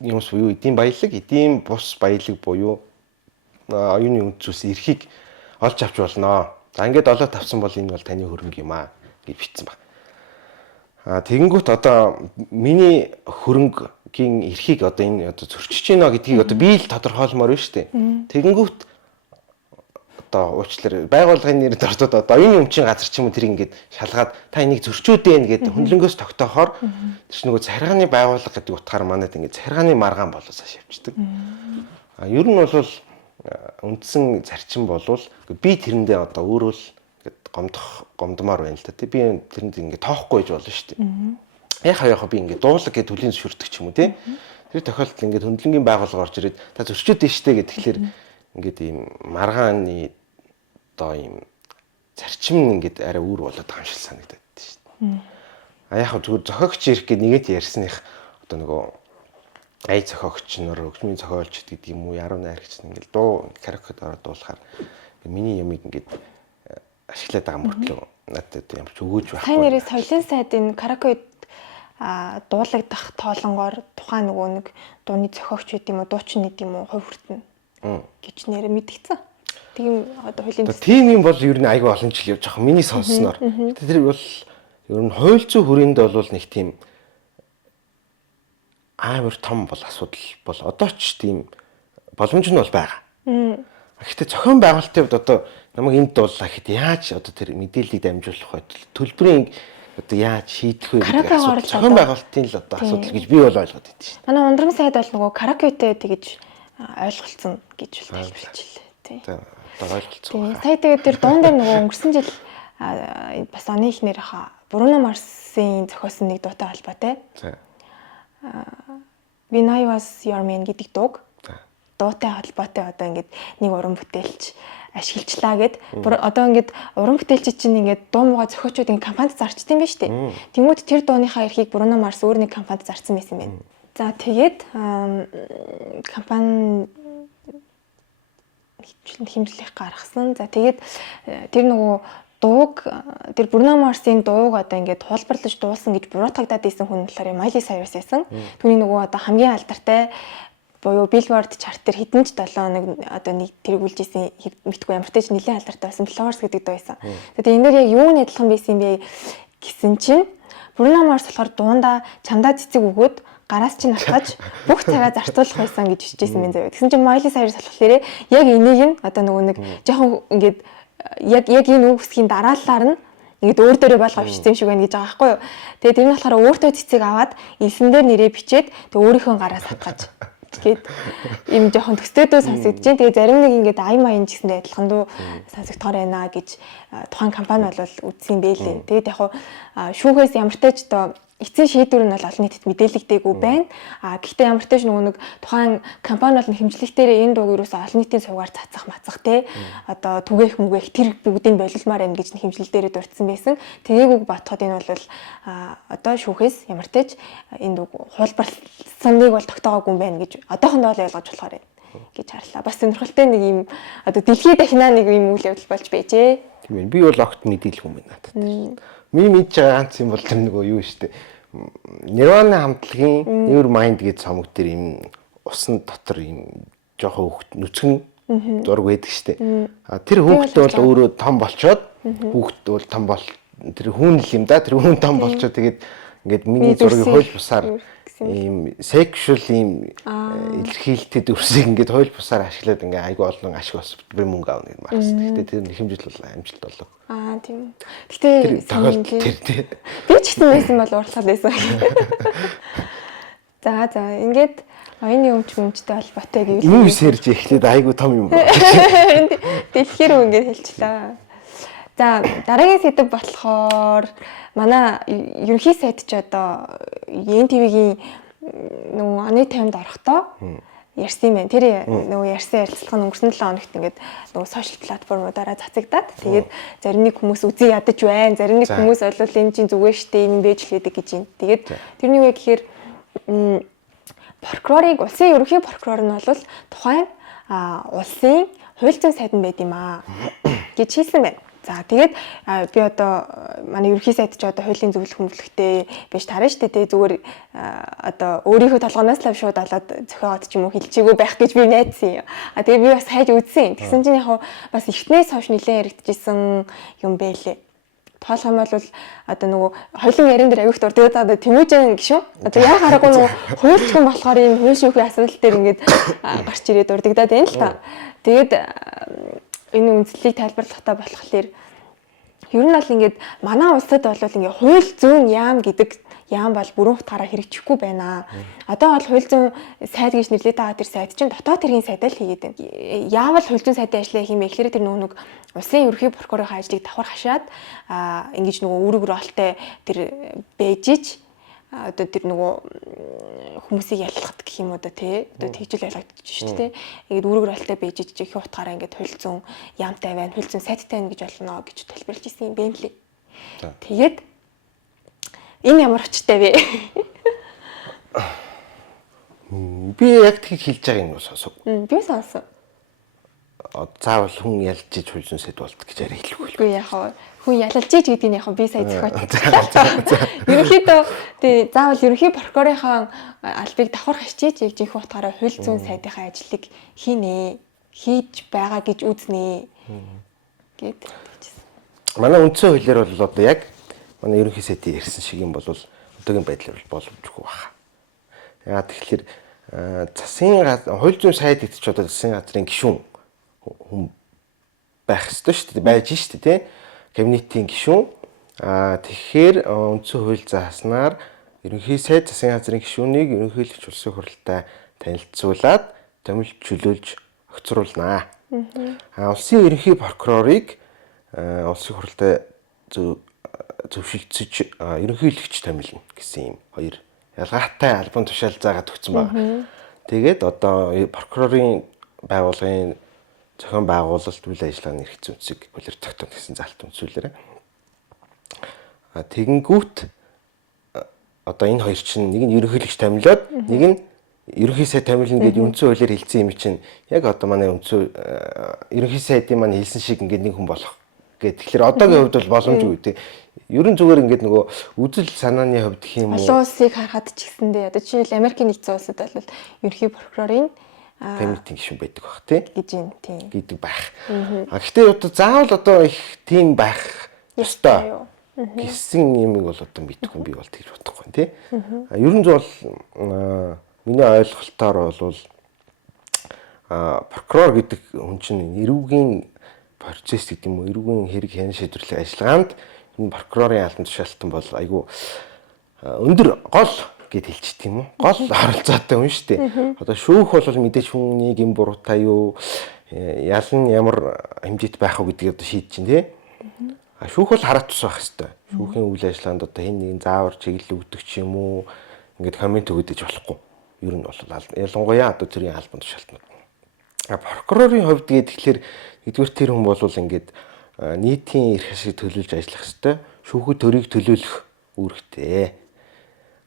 юм буюу эдийн баялаг, эдийн бус баялаг буюу оюуны үнд зүйлс эрхийг олж авч болно. За ингээд олоод авсан бол энэ бол таны хөрөнгө юм аа гэж бичсэн баг. Тэгэнгүүт одоо миний хөрөнгөгийн эрхийг одоо энэ одоо зөрчиж гинэ гэдгийг одоо би л тодорхойлмоор байна шүү дээ. Тэгэнгүүт одоо уучлаарай байгууллагын нэр дортод одоо оюуны өмчийн газар ч юм уу тэр ингээд шалгаад та энийг зөрчөөд байна гэдэг хөндлөнгөөс тогтоохоор тэр чинь нөгөө цахилгааны байгууллага гэдэг утгаар манайд ингээд цахилгааны маргаан болоос авчдаг. Ер нь бол үндсэн зарчим болвол би тэрэндээ одоо өөрөө л гомдмоор байна л та. Би тэрэнд ингээд тоохгүй байж болно шүү дээ. Яхаа би ингээд дуулаг гэж төлийн зөвшөөрдөг ч юм уу тий. Тэр тохиолдолд ингээд хөндлөнгийн байгууллага орж ирээд та зөрчөөд дээ штэ гэхэлэр ингээд ийм маргааны одоо ийм зарчим нь ингээд арай өөр болоод байгаа юм шиг санагдаад шүү дээ. Яг зүгээр зохиогч ирэх гээд нэгэд ярьсных одоо нөгөө ай зохиогч нар хөгжмийн зохиолч гэдэг юм уу яруу найрагч ингээд дуу каракад ороод дуулахаар миний юмыг ингээд ашиглаад байгаа мөртлөө надад ямар ч өгөөж байхгүй. Сайн нэрийг соёлын сайд энэ каракад дуулагдах тоолонгоор тухайн нөгөө нэг дууны зохиогч гэдэг юм уу дуучин гэдэг юм уу хувь хүртэн гэж нэрэ мэдгдсэн. Тийм одоо хуулийн тийм юм бол ер нь айгүй олон жил явж байгаа. Миний сонсноор. Тэр бол ер нь хууль зүйн хүрээнд бол нэг тийм амар том бол асуудал бол одоо ч тийм боломж нь бол байгаа. Гэхдээ зохион байгуулалтын хувьд одоо намайг энд дууллаа гэхэд яаж одоо тэр мэдээллийг дамжуулах вэ? Төлбөрийн одоо яаж шийдэх вэ гэдэг асуудал. Зохион байгуулалтын л одоо асуудал гэж би бол ойлгоод байдаг шүү дээ. Манай ундрам сайд бол нөгөө каракетэй тэгэж ойлголцсон гэж тайлбарлажээ тий. Одоо ойлголцсон. Сая тэгээд тэр дуун дээр нөгөө өнгөрсөн жил бас оны ихнэрийнхаа Bruno Mars-ийн зохиосон нэг дуутай холбоотой. When I Was Your Man гэдэг дууг дуутай холбоотой одоо ингээд нэг уран бүтээлч ашиглажлаа гэд одоо ингээд уран бүтээлч чинь ингээд дуу муугаа зохиочдын компанид зарчсан юм байна шүү дээ. Тэмүүт тэр дууныхаа эрхийг Bruno Mars өөр нэг компанид зарсан байсан юм байна. За тэгээд компани хэмжлэх гаргасан. За тэгээд тэр нөгөө дууг тэр Bruno Mars-ийн дууг одоо ингээд хулбарлаж дуусан гэж буруутгагдаад исэн хүн болохоор Miley Cyrus байсан. Түүний нөгөө одоо хамгийн алдартай буюу Billboard chart дээр хэдэн ч 7 хоног одоо нэг тэргүүлж исэн мэдгүй ямар ч тач нэлээд алдартай байсан Flowers гэдэг дуу байсан. Тэгээд энэ дээр яг юуны адилхан байсан бэ гэсэн чинь Bruno Mars болохоор дуунда чамдаа цэцэг өгөөд гараас чинь атгаж бүх цагаа зарцуулах байсан гэж хичээсэн юм заяа. Тэгсэн чинь Miley Cyrus болохоор яг энийг нь одоо нөгөө нэг жоохон ингээд яг энэ үг хэсгийн дараалалаар нь ингээд өөр дөрөө болгоо бичсэн юм шиг байна гэж байгаа байхгүй юу. Тэгээд тэр нь болохоор өөртөө цэцэг аваад элсэн дээр нэрээ бичээд тэг өөрийнхөө гараас атгаж тэгээд им жоохон төстэйдөө сонсогдож байна. Тэгээд зарим нэг ингээд ай маян ч гэсэндээ адилхан дуу сонсогдохоор байна гэж тухайн компани бол үзсэн байлээ. Тэгээд яг шүүхээс ямар ч тач одоо эцсийн шийдвэр нь бол олон нийтэд мэдээлэгдээгүй байна. Гэхдээ ямар ч тач нөгөө нэг тухайн компани бол хэмжлэгтээ энэ дууг юусоо олон нийтийн сувгаар цацах мацах те одоо түгээх мүгээх тэр бүгдийг болилмаар байна гэж хэмжлэл дээрээ дурдсан байсан. Тэгээгүй ботход энэ бол одоо шүүхээс ямар ч тач энэ дууг хулбарласаныг бол тогтоогоогүй юм байна гэж одоохондоо л ойлгож болохоор байна гэж харлаа. Бас сонирхолтой нэг юм одоо дэлхийд дахинаа нэг юм үйл явдал болж байжээ. Тийм ээ. Би бол огт мэдээлгүй юм надад. Миний мэдж байгаа ганц юм бол тэр нөгөө юу штэ. Nirvana хамтлагийн Nevermind гэдэг цомог дээр юм усан дотор юм жоохон хүүхэд нүцгэн зураг байдаг штэ. Тэр хүүхэд бол өөрөө том болчоод хүүхэд бол том бол тэр хүн л юм да. Тэр хүн том болчоод тэгээд ингээд миний зургийг хууль бусаар ийм sexual ийм илэрхийлэлтэд үрсийг ингээд хууль бусаар ашиглаад ингээд айгүй олон ашиг бас би мөнгө аавна гэж марсан. Гэтэ тэр хэмжил бол амжилт болов. Тийм. Гэтэ би ч гэсэн байсан бол уурлах байсан. За ингээд оюуны өмчтэй холбоотой гэвэл юу сэрж эхлээд айгүй том юм байна. Дэлхийрөө ингээд хэлчлээ. За дараагийн сэдв болохоор манай ерөнхий сайд ч одоо НТV-гийн нөгөө оны таймд орохдоо ярьсан юм байна. Тэр нөгөө ярьсан ярилцлага нь өнгөрсөн 7 хоногт ингээд нөгөө сошиал платформудаараа цацагдаад тэгээд зарим нэг хүмүүс үзий ядаж байна. Зарим нэг хүмүүс бол энэ чинь зүгээр штэ энэ бэж л гэдэг гэж юм. Тэгээд тэрний үе гэхээр прокурорыг улсын ерөнхий прокурор нь бол тухайн улсын хууль зүйн сайд нь байд юм аа гэж хэлсэн байна. За тэгээд би одоо манай ерөнхий сайд ч одоо хуулийн зөвлөх хүмүүлэгтэй биш тарна шүү дээ. Зүгээр одоо өөрийнхөө толгоноос л шууд олоод зохиогоод ч юм уу хэлчихээгүй байх гэж би найдсан юм. Тэгээд би бас хайж үзсэн. Тэгсэн чинь яг бас ихнээс хойш нэлээд яригдчихсэн юм байлээ. Тоолох юм бол одоо нөгөө хоёулын ярин дээр аюулт ор тэгээд одоо Тэмүүжин гişүн. Одоо яг хараагүй нөгөө хуульчгүй болохоор энэ хууль шүүхийн асуудал дээр ингээд гарч ирээд урдагдаад байна л та. Тэгээд энэ үндслийг тайлбарлахдаа болохоор ер нь бол ингээд манай улсад бол ингээд хууль зүйн яам гэдэг яам бол бүрэн утгаараа хэрэгжихгүй байна. Одоо бол хууль зүйн сайд гэж нэрлэдэг байгаа тэр сайд чинь дотоод хэргийн сайдаа л хийгээд байна. Яавал хууль зүйн сайдын ажлаа хийх юм бэ гэхээр тэр нөгөө улсын ерөнхий прокурорын ажлыг давхар хашаад ингэж нөгөө үүрэг ролтой тэр бэжиж одоо тэр нөгөө хүмүүсийг яллахад гэх юм уу да тий одоо тэгжил ялгагдчих шүү дээ. Ингээд үүрэг ролтой бэжиж их утгаараа ингээд хууль зүйн яамтай байна, хууль зүйн сайдтай байна гэж болно гэж тайлбарлаж ирсэн юм байна лээ. Тэгээд энэ ямар очтой вэ? Би яг тийг хэлж байгаа юм уу сонсог. Би сонсон. Заавал хүн ялж иж хууль зүйн сайд болт гэж яриа хэлэхгүй. Үгүй яг хүн ялалж иж гэдгийг яг би сая зохиоч. Ерөнхийдөө тий заавал ерөнхий прокурорынхаа албыг давхар хашиж иж их утгаараа хууль зүйн сайдынхаа ажлыг хийнэ, хийж байгаа гэж үзнэ гэд хэлжсэн. Манай үндсэн хуулиар бол одоо яг манай ерөнхий сайдын ярьсан шиг юм бол одоогийн байдлаар бол боломжгүй байна. Яагаад тэгэхээр засгийн хууль зүйн сайд гэдэг чинь одоо засгийн газрын гишүүн хүн байх ёстой шүү дээ, байж шүү дээ, тий. Кабинетийн гишүүн. Тэгэхээр үндсэн хууль зааснаар ерөнхий сайд засгийн газрын гишүүнийг ерөнхийлөгч улсын хуралтай танилцуулаад томилж чөлөөлж огцруулнаа. Улсын ерөнхий прокурорыг улсын хуралтай зөвшөлдсөж ерөнхийлөгч томилно гэсэн юм хоёр ялгаатай албан тушаал заагаад өгсөн байна. Тэгээд одоо прокурорын байгууллагын зохион байгуулалт үйл ажиллагааны эрх зүйн зүйг хуулиар тогтооно гэсэн залт үнсүүлээрээ. Тэгэнгүүт одоо энэ хоёр чинь нэг нь ерөнхийлөгч томилоод нэг нь ерөнхий сайд томилно гэж үндсэн хуулиар хэлсэн юм чинь яг одоо манай үндсэн ерөнхий сайдын маань хэлсэн шиг ингээд нэг хүн болох гэдэг. Тэгэхээр одоогийн хувьд бол боломжгүй тий. Ерөн зүгээр ингээд нөгөө үзэл санааны хувьд гэх юм уу. Олон улсыг харахад ч гэсэндээ одоо жишээл Америкийн нэгдсэн улсад бол ерөнхий прокурорын кабинетийн гишүүн байдаг бах тий гэж юм тий гэдэг байх. Гэхдээ одоо заавал одоо их тийм байх ёстой гэсэн юмыг бол одоо мэдхгүй би бол тэгж бодохгүй тий. Ер нь бол миний ойлголтоор бол прокурор гэдэг хүн чинь эрүүгийн процесс гэдэг юм уу, эрүүгийн хэрэг хян шийдвэрлэх ажиллагаанд энэ прокурорын албан тушаалтан бол айгүй өндөр гол гэд хэлчих тийм үү. Гол оролцоотой хүн шүү дээ. Одоо шүүх бол мэдээж хүнийг юм буруутай юу, ял нь ямар хэмжээт байх вэ гэдгийг одоо шийдэж чинь тий. Шүүх бол хараат тус байх хэвээр. Шүүхийн үйл ажиллагаанд одоо хэн нэгэн заавар чиглэл өгдөг ч юм уу, ингээд коммент өгödэж болохгүй. Ер нь бол ялангуяа одоо тэрийн албан тушаалтнууд. Прокурорын хувьд тэгэхээр нэгдүгээр тэр хүн бол ингээд нийтийн эрх ашиг төлөөлж ажиллах хэвээр. Шүүхэд төрийг төлөөлөх үүрэгтэй.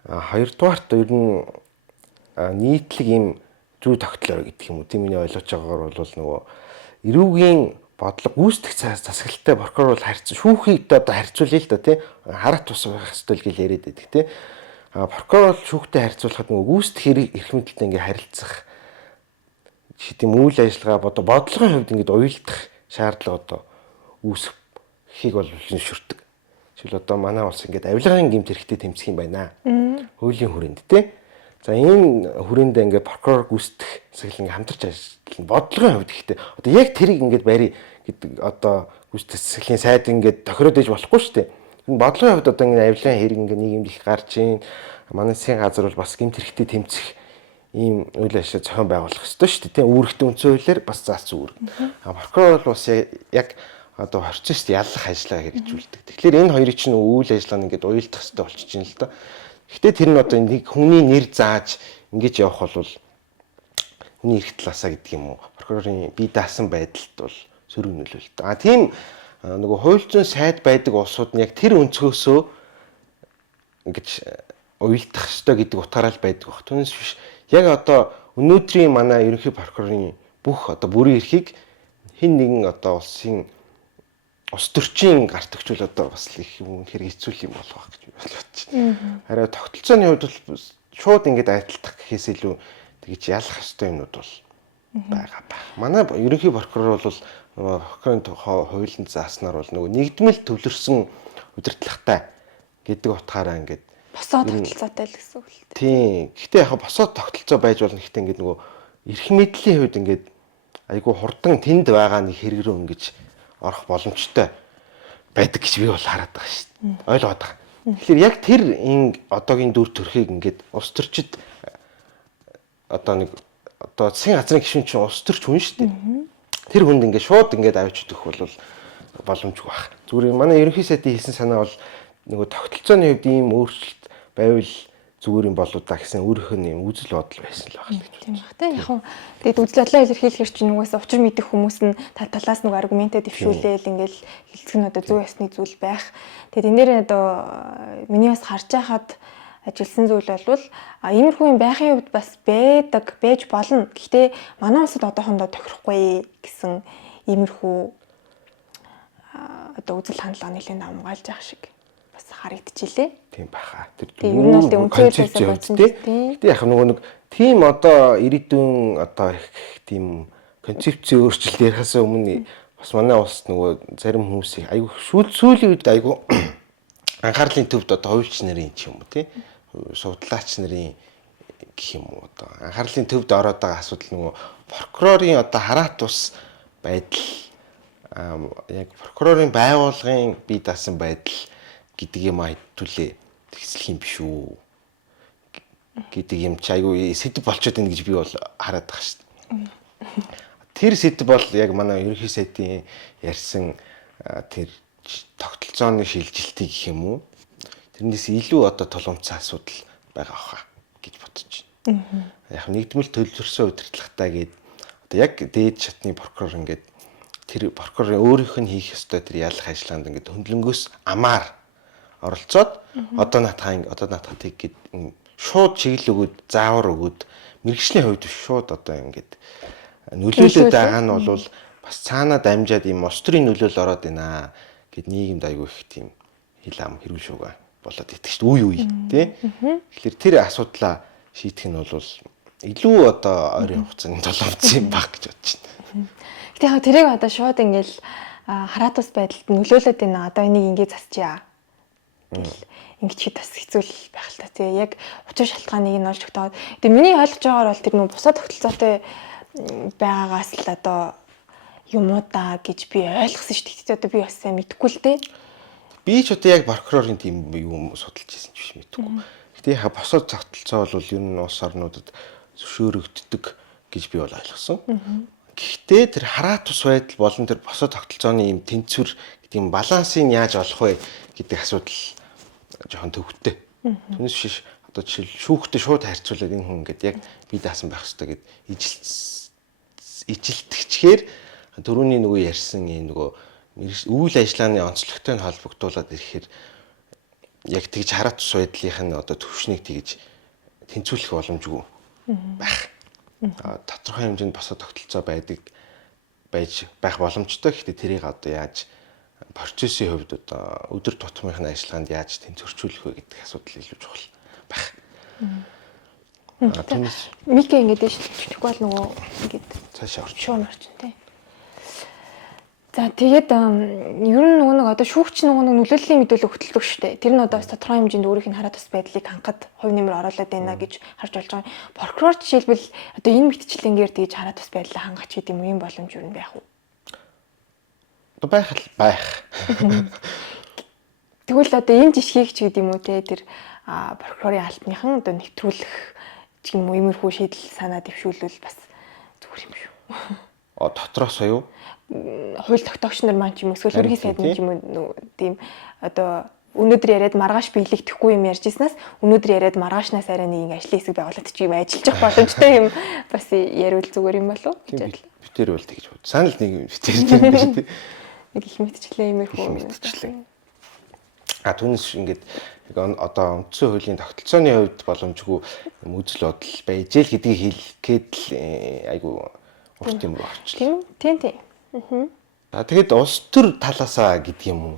Хоёрдугаарт ер нь нийтлэг юм зүй тогтолцоо гэдэг юм уу тийм миний ойлгож байгаагаар бол нөгөө эрүүгийн бодлого гүйцэтгэх засаглалтай прокурор бол шүүхийг одоо харьцуулъя л да тий хараат тус байх хэвэл гэж яриад байдаг тий прокурор шүүхтэй харьцуулахад нөгөө гүйцэтгэх эрх мэдэлтэй ингээ харилцах тийм үйл ажиллагаа одоо бодлогын хувьд ингээд уялдах шаардлага одоо үүсэхийг бол зөвшөөрдөг. Жишээл одоо манай улс ингээд авилгын гэмт хэрэгтэй тэмцэх юм байна. Хуулийн хүрээнд тий. За энэ хүрээндээ ингээд прокурор гүйцэтгэх засаглал ингээд хамтарч ажиллана. Бодлогын хувьд гэхдээ одоо яг тэрийг ингээд барь гэдэг одоо гүйцэтгэх засаглалын сайд ингээд тохироод иж болохгүй шүү дээ. Энэ бодлогын хувьд одоо ингээд авилгын хэрэг ингээд нийгэмд их гарч ийн. Манай засгийн газар бол бас гэмт хэрэгтэй тэмцэх ийм үйл ажиллагаа зохион байгуулах ёстой шүү дээ. Тийм үүрэгтэй үндсэн хуулиар бас заасан үүрэг. Прокурор бол бас яг одоо процесс яллах ажиллагаа хэрэгжүүлдэг. Тэгэхээр энэ хоёрыг чинь үйл ажиллагаа нь ингээд уялдах хэрэгтэй болчихж байна л да. Гэхдээ тэр нь одоо нэг хүний нэр зааж ингэж явах бол хүний эрх талаасаа гэдэг юм уу? Прокурорын бие даасан байдалд бол сөрөг нөлөөлөлт. Тийм нөгөө хууль зүйн сайд байдаг улсууд нь яг тэр өнцгөөсөө ингэж уялдах ёстой гэдэг утгаараа л байдаг баг. Түүнээс биш яг одоо өнөөдрийн манай ерөнхий прокурорын бүх одоо бүрийн эрхийг хэн нэгэн одоо улсын ус төрчийн гарт өгчүүл одоо бас их юм хэрэгцүүл юм болох гэж бодож байна. Харин тогтолцооны хувьд бол шууд ингэж айдалтах гэхээс илүү тэгж ялах ёстой юмнууд бол байгаа ба. Манай ерөнхий прокурор бол прокурорын хуулинд зааснаар бол нөгөө нэгдмэл төвлөрсөн удирдлагатай гэдэг утгаараа ингэж босоо тогтолцоотой л гэсэн үг л дээ. Тийм. Гэхдээ яг босоо тогтолцоо байж болно гэхдээ ингэж нөгөө эрх мэдлийн хувьд ингэж айгүй хурдан тэнд байгаа нэг хэрэг рүү ингэж орох боломжтой байдаг гэж би бол хараад байгаа шүү дээ. Ойлгоод байгаа. Тэгэхээр яг тэр энэ одоогийн дүр төрхийг ингээд ус төрчид одоо нэг одоо засгийн газрын гишүүн чинь ус төрч хүн шүү дээ. Тэр хүнд ингээд шууд ингээд авч идэх бол боломжгүй баг. Зүгээр манай ерөнхий сайдын хийсэн санаа бол нөгөө тогтолцооны хувьд ийм өөрчлөлт байвал зүгээр юм болоо да гэсэн өөрийнх нь юм үзэл бодол байсан л байна. Тийм баг тийм. Яг тэгээд үзэл бодлоо илэрхийлэхэр чинь нугаас учир мэдэх хүмүүс нь талаас нэг аргументаа дэвшүүлээл ингээл хэлцэх нь одоо зөв ясны зүйл байх. Тэгээд энэ дээр одоо миний бас харж байхад ажилласан зүйл бол иймэрхүү юм байхын хувьд бас байж болно. Гэхдээ манай улсад одоохондоо тохирохгүй гэсэн иймэрхүү одоо үзэл хандлага нэлээд хамгаалж явах шиг бас харагдчихилээ. Тийм баха. Тэр ер нь бол үнцээрээс бодсон тийм. Гэтэ яг нөгөө нэг тийм одоо ирээдүйн одоо их тийм концепцийн өөрчлөлт ярихаас өмнө бас манай улс нөгөө зарим хүмүүсийг айгүй сүүлийн үед айгүй анхаарлын төвд одоо хуульч нарын ч юм уу тийм судлаач нарын гэх юм уу одоо анхаарлын төвд ороод байгаа асуудал нөгөө прокурорын одоо хараат ус байдал яг прокурорын байгууллагын бие даасан байдал гэдэг юм хэвтүүлээ тэгслэх юм биш үү гэдэг юм чи айгүй сэдв болчиход байна гэж би бол хараад байгаа шүү дээ. Тэр сэдв бол яг манай ерөнхий сайдын ярьсан тэр тогтолцооны шилжилтийг гэх юм уу тэрнээс илүү одоо тулгымцсан асуудал байгаа хаа гэж бодож байна. Яг нэгдмэл төлөвлөрсөн удирдлагатай гээд одоо яг дээд шатны прокурор ингээд тэр прокурорын өөрийнх нь хийх ёстой тэр ялах ажиллагаанд ингээд хөндлөнгөөс амаар оролцоод одоо наатахыг гээд шууд чиглэл өгөөд заавар өгөөд мэрэгжлийн хувьд шууд одоо ингээд нөлөөлөд байгаа нь бол бас цаанаа дамжаад ийм ус төрийн нөлөөл ороод байна гэд нийгэмд аягүй их тийм хил ам хэрүүл шүүгээ болоод идэх шүү дээ үе тий. Тэгэхээр тэр асуудлаа шийдэх нь бол илүү одоо ойрын хугацааны тулгымцсан юм баг гэж бодож байна. Гэтэ яг тэрийг одоо шууд ингээл хараат ус байдалд нөлөөлөд байна. Одоо энийг ингээд засчаа гэл ингэж хэд бас хэцүү байх л та. Тэгээ яг учир шалтгааныг нь олж өгтөө. Тэгээ миний ойлгож байгаагаар бол тэр нөө бусад тогтолцоотой байгаагаас л одоо юм уу да гэж би ойлгосон шүү дээ. Одоо би бас сайн мэдэхгүй л дээ. Би ч одоо яг прокурорын тийм юм судалж ирсэн ч биш мэдэхгүй. Гэтэ яг босоод тогтолцоо бол ер нь улс орнуудад зөвшөөрөгддөг гэж би бол ойлгосон. Гэхдээ тэр хараат ус байдал болон тэр босоод тогтолцооны юм тэнцвэр гэдэг юм балансыг яаж олох вэ гэдэг асуудал жоохон төвхтэй. Түүнээс биш одоо жишээл шүүхтэй шууд харьцуулаад энэ хүн ингээд яг бие даасан байх хэрэгтэй гэд ижилтгэчгээр дөрөвний нөгөө ярьсан энэ нөгөө үйл ажиллагааны онцлогтой холбогдуулаад ирэхээр яг тэгж хараат ус байдлынх нь одоо төвшнийг тэгж тэнцвүүлэх боломжгүй байх. Тодорхой хэмжээнд босоо тогтолцоо байх боломжтой. Гэхдээ тэрийг одоо яаж процессын хувьд одоо өдөр тутмынхны ажиллагаанд яаж тэнцвэрчүүлэх вэ гэдэг асуудал илүү чухал байх. Түүнээс Микэ ингэж дэвшчихгүй бол нөгөө ингэж цаашаа шуун орчин тий. За тэгээд ер нь нөгөө нэг одоо шүүгч нөгөө нэг нөлөөллийн мэдүүлэг хөтэлдэг шүү дээ. Тэр нь одоо тодорхой хэмжээнд өөрийнх нь хараа тус байдлыг хангахад хувь нэмэр оруулаад байна гэж харж болж байгаа. Прокурор жишээлбэл одоо энэ мэтчлэнгээр тэгж хараа тус байдлаа хангах ч гэдэг юм боломж юу байх вэ? байх. Тэгвэл одоо энэ жишгийг ч гэдэг юм уу те тэр прокурорын албаныхан одоо нэвтрүүлэх ч юм уу иймэрхүү шийдэл санаа дэвшүүлвэл бас зүгээр юм шүү. Дотроос юу? Хууль тогтоогч нар маань ч юм уу эсвэл ерөнхий сайд нь ч юм уу тийм одоо өнөөдөр яриад маргааш биелэгдэхгүй юм ярьжсэнаас өнөөдөр яриад маргаашнаас арай нэг ажлын хэсэг байгуулад ч юм ажиллаж явах боломжтой юм бас яриул зүгээр юм болов уу гэж бодлоо. Битэр бол тэгж бод. Санал нэг битэр тийм шүү дээ. Нэг их мэдчлээ иймэрхүү мэдчлээ. Түүнээс ингээд одоо үндсэн хуулийн тогтолцооны хувьд боломжгүй үзэл бодол байж л гэдгийг хэлгээд л айгу урт юм руу орчлоо. Тийм. Тэгээд улс төр талаасаа гэдэг юм уу?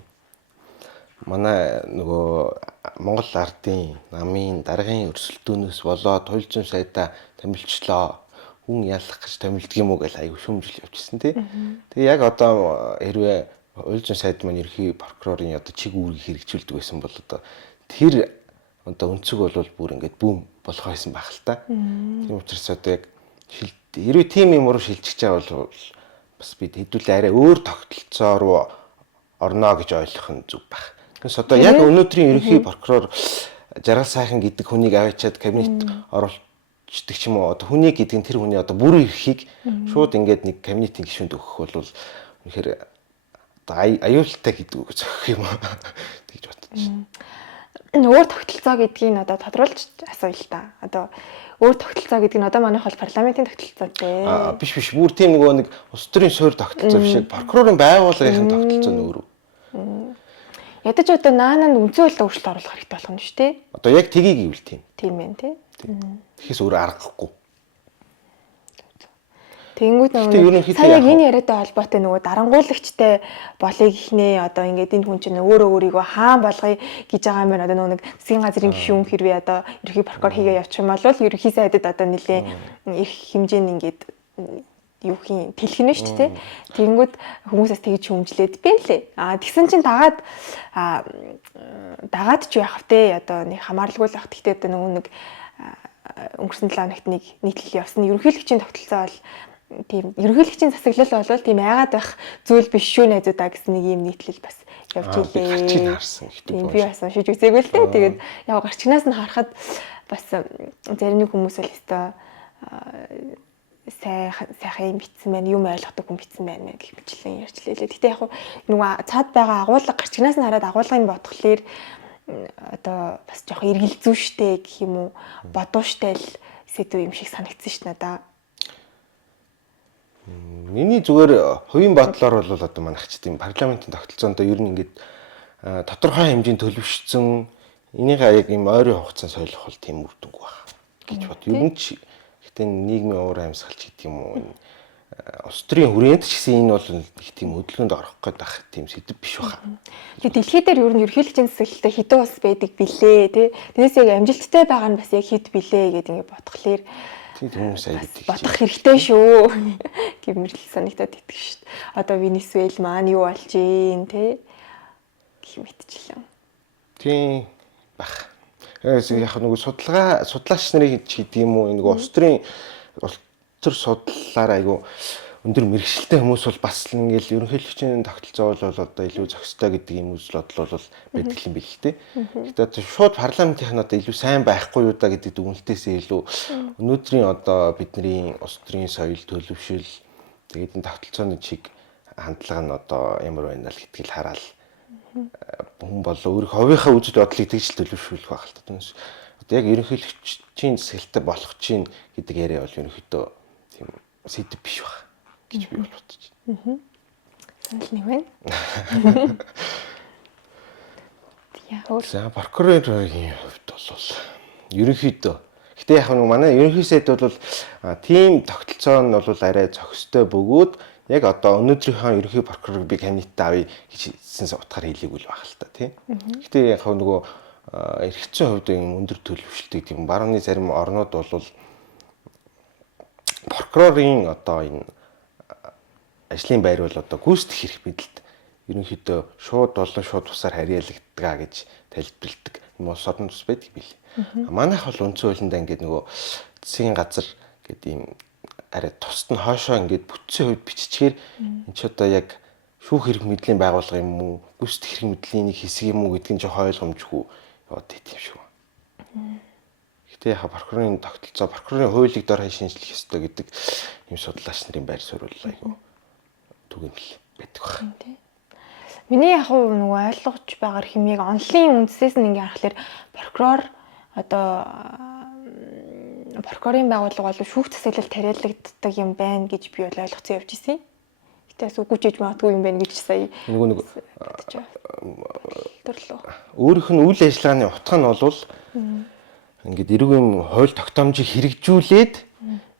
Манай нөгөө Монгол ардын намын даргын өрсөлдөөнөөс болоод туйлзын сайдаа томилчлоо. Хүн ялах гэж томилдог юм уу гэж айгу шүмжил явчихсан тий. Тэгээ яг одоо хэрвээ уйлжин сайд маань ерхий прокурорын одоо чиг үүргийг хэрэгжүүлдэг байсан бол одоо тэр одоо өнцөг бол бүр ингээд бүүм болох байсан байх л та. Тийм учраас одоо яг хэрвээ тийм юм руу шилжиж байгаа бол бас бид хэдүүлээ арай өөр тогтолцоо руу орно гэж ойлгох нь зүг байх. Тэгээс одоо яг өнөөдрийн ерөнхий прокурор Жаргал сайхан гэдэг хүнийг аваачаад кабинет оруулцдаг ч юм уу одоо хүний гэдэг нь тэр хүний одоо бүрэн эрхийг шууд ингээд нэг кабинетийн гишүүнд өгөх бол үнэхээр аюултай гэдэг үг зохих юм аа тэгж бодож байна. Өөр тогтолцоо гэдгийг одоо тодруулж асууя л та. Одоо өөр тогтолцоо гэдэг нь одоо манайх бол парламентын тогтолцоо дээ. Биш бүр тийм нэг улс төрийн суурь тогтолцоо биш прокурорын байгууллагын тогтолцоо нь өөр. Ядаж одоо наанаа үндсэн хуулинд өөрчлөлт оруулах хэрэгтэй болох нь шүү дээ. Одоо яг тгий гэвэл тийм. Тийм байх тий. Тэгэхээс өөр аргагүй. Тэнгүүд нөгөө сая яг энэ яриатай холбоотой нөгөө дарангуулагчтай болыг ихнээ одоо ингээд энэ хүн чинь өөрийгөө хаан болгоё гэж байгаа юм байна. Одоо нөгөө нэг засгийн газрын гишүүн хэрвээ одоо ерөнхий прокурор хийгээ явчих юм бол ерөнхий сайдад одоо нэлээ их хэмжээнд ингээд юу хийн тэлхэнэ шүү дээ. Тэнгүүд хүмүүсээс тэгж хүмжлээд би лээ. Тэгсэн чинь дагаад ч яах вэ? Одоо нэг хамааралгүй л ах. Гэхдээ одоо нөгөө нэг өнгөрсөн 7 хоногт нэг нийтлэл явсан. Ерөнхийлөгчийн тогтолцоо бол тийм ерөнхийлөгчийн засаглал бол тийм айгаад байх зүйл биш шүү найзуудаа гэсэн нэг юм нийтлэл бас явж илээ. Тийм би бас уншиж үзээгүй л дээ. Тэгээд яг гарчигнаас нь харахад бас зарим нэг хүмүүс л өстой сайхан битсэн байна, юм ойлгодог хүн битсэн байна гэх мэтлэн ярьчлээ. Гэтэ яг нөгөө цаад байгаа агуулга гарчигнаас нь хараад агуулгыг бодхолоор одоо бас жоохон эргэлзүү штэ гэх юм уу, бодууштай л сэдв юм шиг санагдсан ш надаа. Миний зүгээр хувийн бодлоор бол одоо манайх ч тийм парламентын тогтолцоонд ер нь ингээд тодорхой хэмжээнд төлөвшсөн энийгээ яг юм ойрын хугацаанд солих бол тийм үр дүнгүй байна гэж бод. Ер нь ч гэхдээ нийгмийн уур амьсгалч гэдэг юм уу улс төрийн хүрээнд ч гэсэн энэ бол их тийм хөдөлгөөнд орох гээд байх тийм сэдв биш баха. Тэгээ дэлхий дээр ер нь ерөнхийлөгчийн засаглалтай хэдэн улс байдаг билээ тий. Тэрнээс яг амжилттай байгаа нь бас яг хэд билээ гэдэг ингээд бодхолоор тийм хүмүүс айдаг. Бодох хэрэгтэй шүү. Гэмэрлэл санагдаад идэх шүү дээ. Одоо Венесуэл маань юу болж ийн те гэх мэтчлээ. Тийм бах. Яг нэг судлаач нарын гэдэг юм уу нэг улс төрийн судлалаар айгу өндөр мэрэгчлээ хүмүүс бол бас л ингээл ерөнхийлөгчийн тогтолцоо бол одоо илүү зохистой гэдэг юм үзэл бодол бол байдаг юм бэл л те. Гэхдээ одоо шууд парламентын одоо илүү сайн байхгүй юу да гэдэг дүгнэлтээсээ илүү өнөөдрийн одоо бидний улс төрийн соёл төлөвшөл тэгээд энэ тогтолцооны чиг хандлага нь одоо ямар байна л гэдгийг хараад хүн болоо өөр ховынхаа үзэл бодлыг тэгж төлөвшүүлэх байх л та. Түүнээс одоо яг ерөнхийлөгчийн засаглалтай болох чинь гэдэг яриа бол ерөнхийдөө тийм сэдв биш байна гэж би бол бодож байна. Санал нэг байна. За прокурорын хувьд бол ерөнхийдөө гэтээ яг нэг манай ерөнхий сайд бол тийм тогтолцоо нь бол арай зохистой бөгөөд яг одоо өнөөдрийнхөө ерөнхий прокурорыг би кабинетд авъя гэж хэлсэн утгаар хэлээгүй л байх л та тийм. Гэтээ яг нөгөө эргэцэн хувьд юм өндөр төлөвшөлтийг тийм барууны зарим орнууд бол прокурорын одоо энэ ажлын байр бол одоо гүйцэтгэх эрх мэдэлд ерөнхийдөө шууд болон шууд тусаар харьяалагдгаа гэж тайлбарладаг юм улс орны тус байдаг билээ. Манайх бол үндсэн хуулиндаа ингээд нөгөө засгийн газар гэдэг ийм арай тусад нь хоошоо ингээд бүтцийн хувьд биччихээр энэ ч одоо яг шүүх эрх мэдлийн байгууллага юм уу, гүйцэтгэх эрх мэдлийн нэг хэсэг юм уу гэдг нь жоохон ойлгомжгүй яваад байт юм шиг байна. Гэтэ яха прокурорын тогтолцоо, прокурорын хуулийг дор хаяж шинжлэх ёстой гэдэг юм судлаач нарын байр суурь айгу түгээмэл байдаг байна. Миний яг нөгөө ойлгож байгаа хэмээг онлын үндсээс нь ингээ харахаар прокурор одоо прокурорын байгууллага бол шүүх засаглал тариалагддаг юм байна гэж би бол ойлгоцсон явж ирсэн. Гэтээс үгүй ч гэж магадгүй юм байна гэж сая. Нэг өөрийнх нь үйл ажиллагааны утга нь бол ингээд эрүүгийн хууль тогтоомжийг хэрэгжүүлээд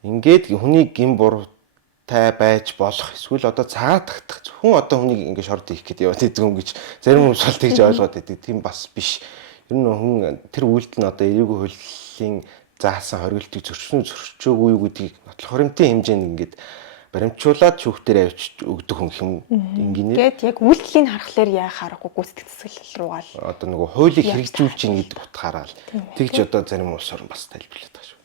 ингээд хүний гин буруутай байж болох эсвэл одоо цагаат тагтах зөвхөн одоо хүнийг ингээд шорд хийх гэдэг яваад идэг юм гэж зарим хүмүүс бол тэгж ойлгоод байдаг. Тийм бас биш. Ер нь хүн тэр үйлдэл нь одоо эрүүгийн хуулийн заасан хоригдлыг зөрчөөгүй юу гэдгийг нотлох хуримтын хэмжээнд ингээд баримтжуулаад шүүхтэр авчиж өгдөг хүн юм ингэнэ. Гэт яг үйлдэлийг харахаар яа харахгүй гүйцэтгэх засаглал руугаа л одоо нөгөө хуулийг хэрэгжүүлж ийн гэдэг утгаараа л тэгж одоо зарим улс орн бас тайлбарлаад байгаа шүү.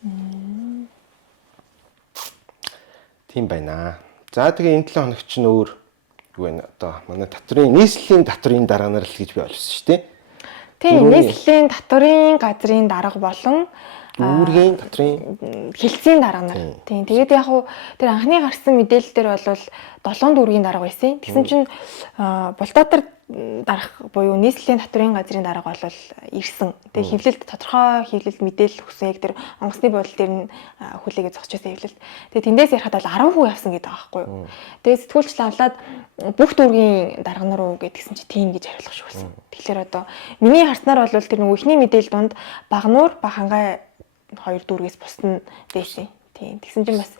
Тийм байна. За тэгээ энэ 7 хоног чинь өөр юу вэ? Одоо манай татврын нийслэлийн татврын дарга нар л гэж би ойлгосон шүү дээ. Тийм, нийслэлийн татврын газрын дарга болон үүргийн татрын хилцээний дарга нар. Тийм. Тэгээд яг хуу тэр анхны гарсан мэдээлэл дээр бол 7 дүүргийн дарга байсан. Тэгсэн чинь Булдаатар дарга буюу нийслэлийн татрын газрын дарга бол ирсэн. Тэгээд хэвлэлд тодорхой хэвлэлд мэдээлэл өгсөн. Яг тэр онгоцны бодол дээр нь хүлээгээ зогсчихсан хэвлэлд. Тэгээд тэндээс ярихад бол 10 хүн явсан гэдэг байгаа байхгүй юу. Тэгээд сэтгүүлч лавлаад бүх дүүргийн дарга нар уу гэдгсэн чи тийм гэж хариулах шиг болсон. Тэгэхээр одоо миний харснаар бол тэр нөгөө ихний мэдээлэл донд Багнуур, Бахангай хоёр дүүргээс бусна байсан. Тийм. Тэгсэн чинь бас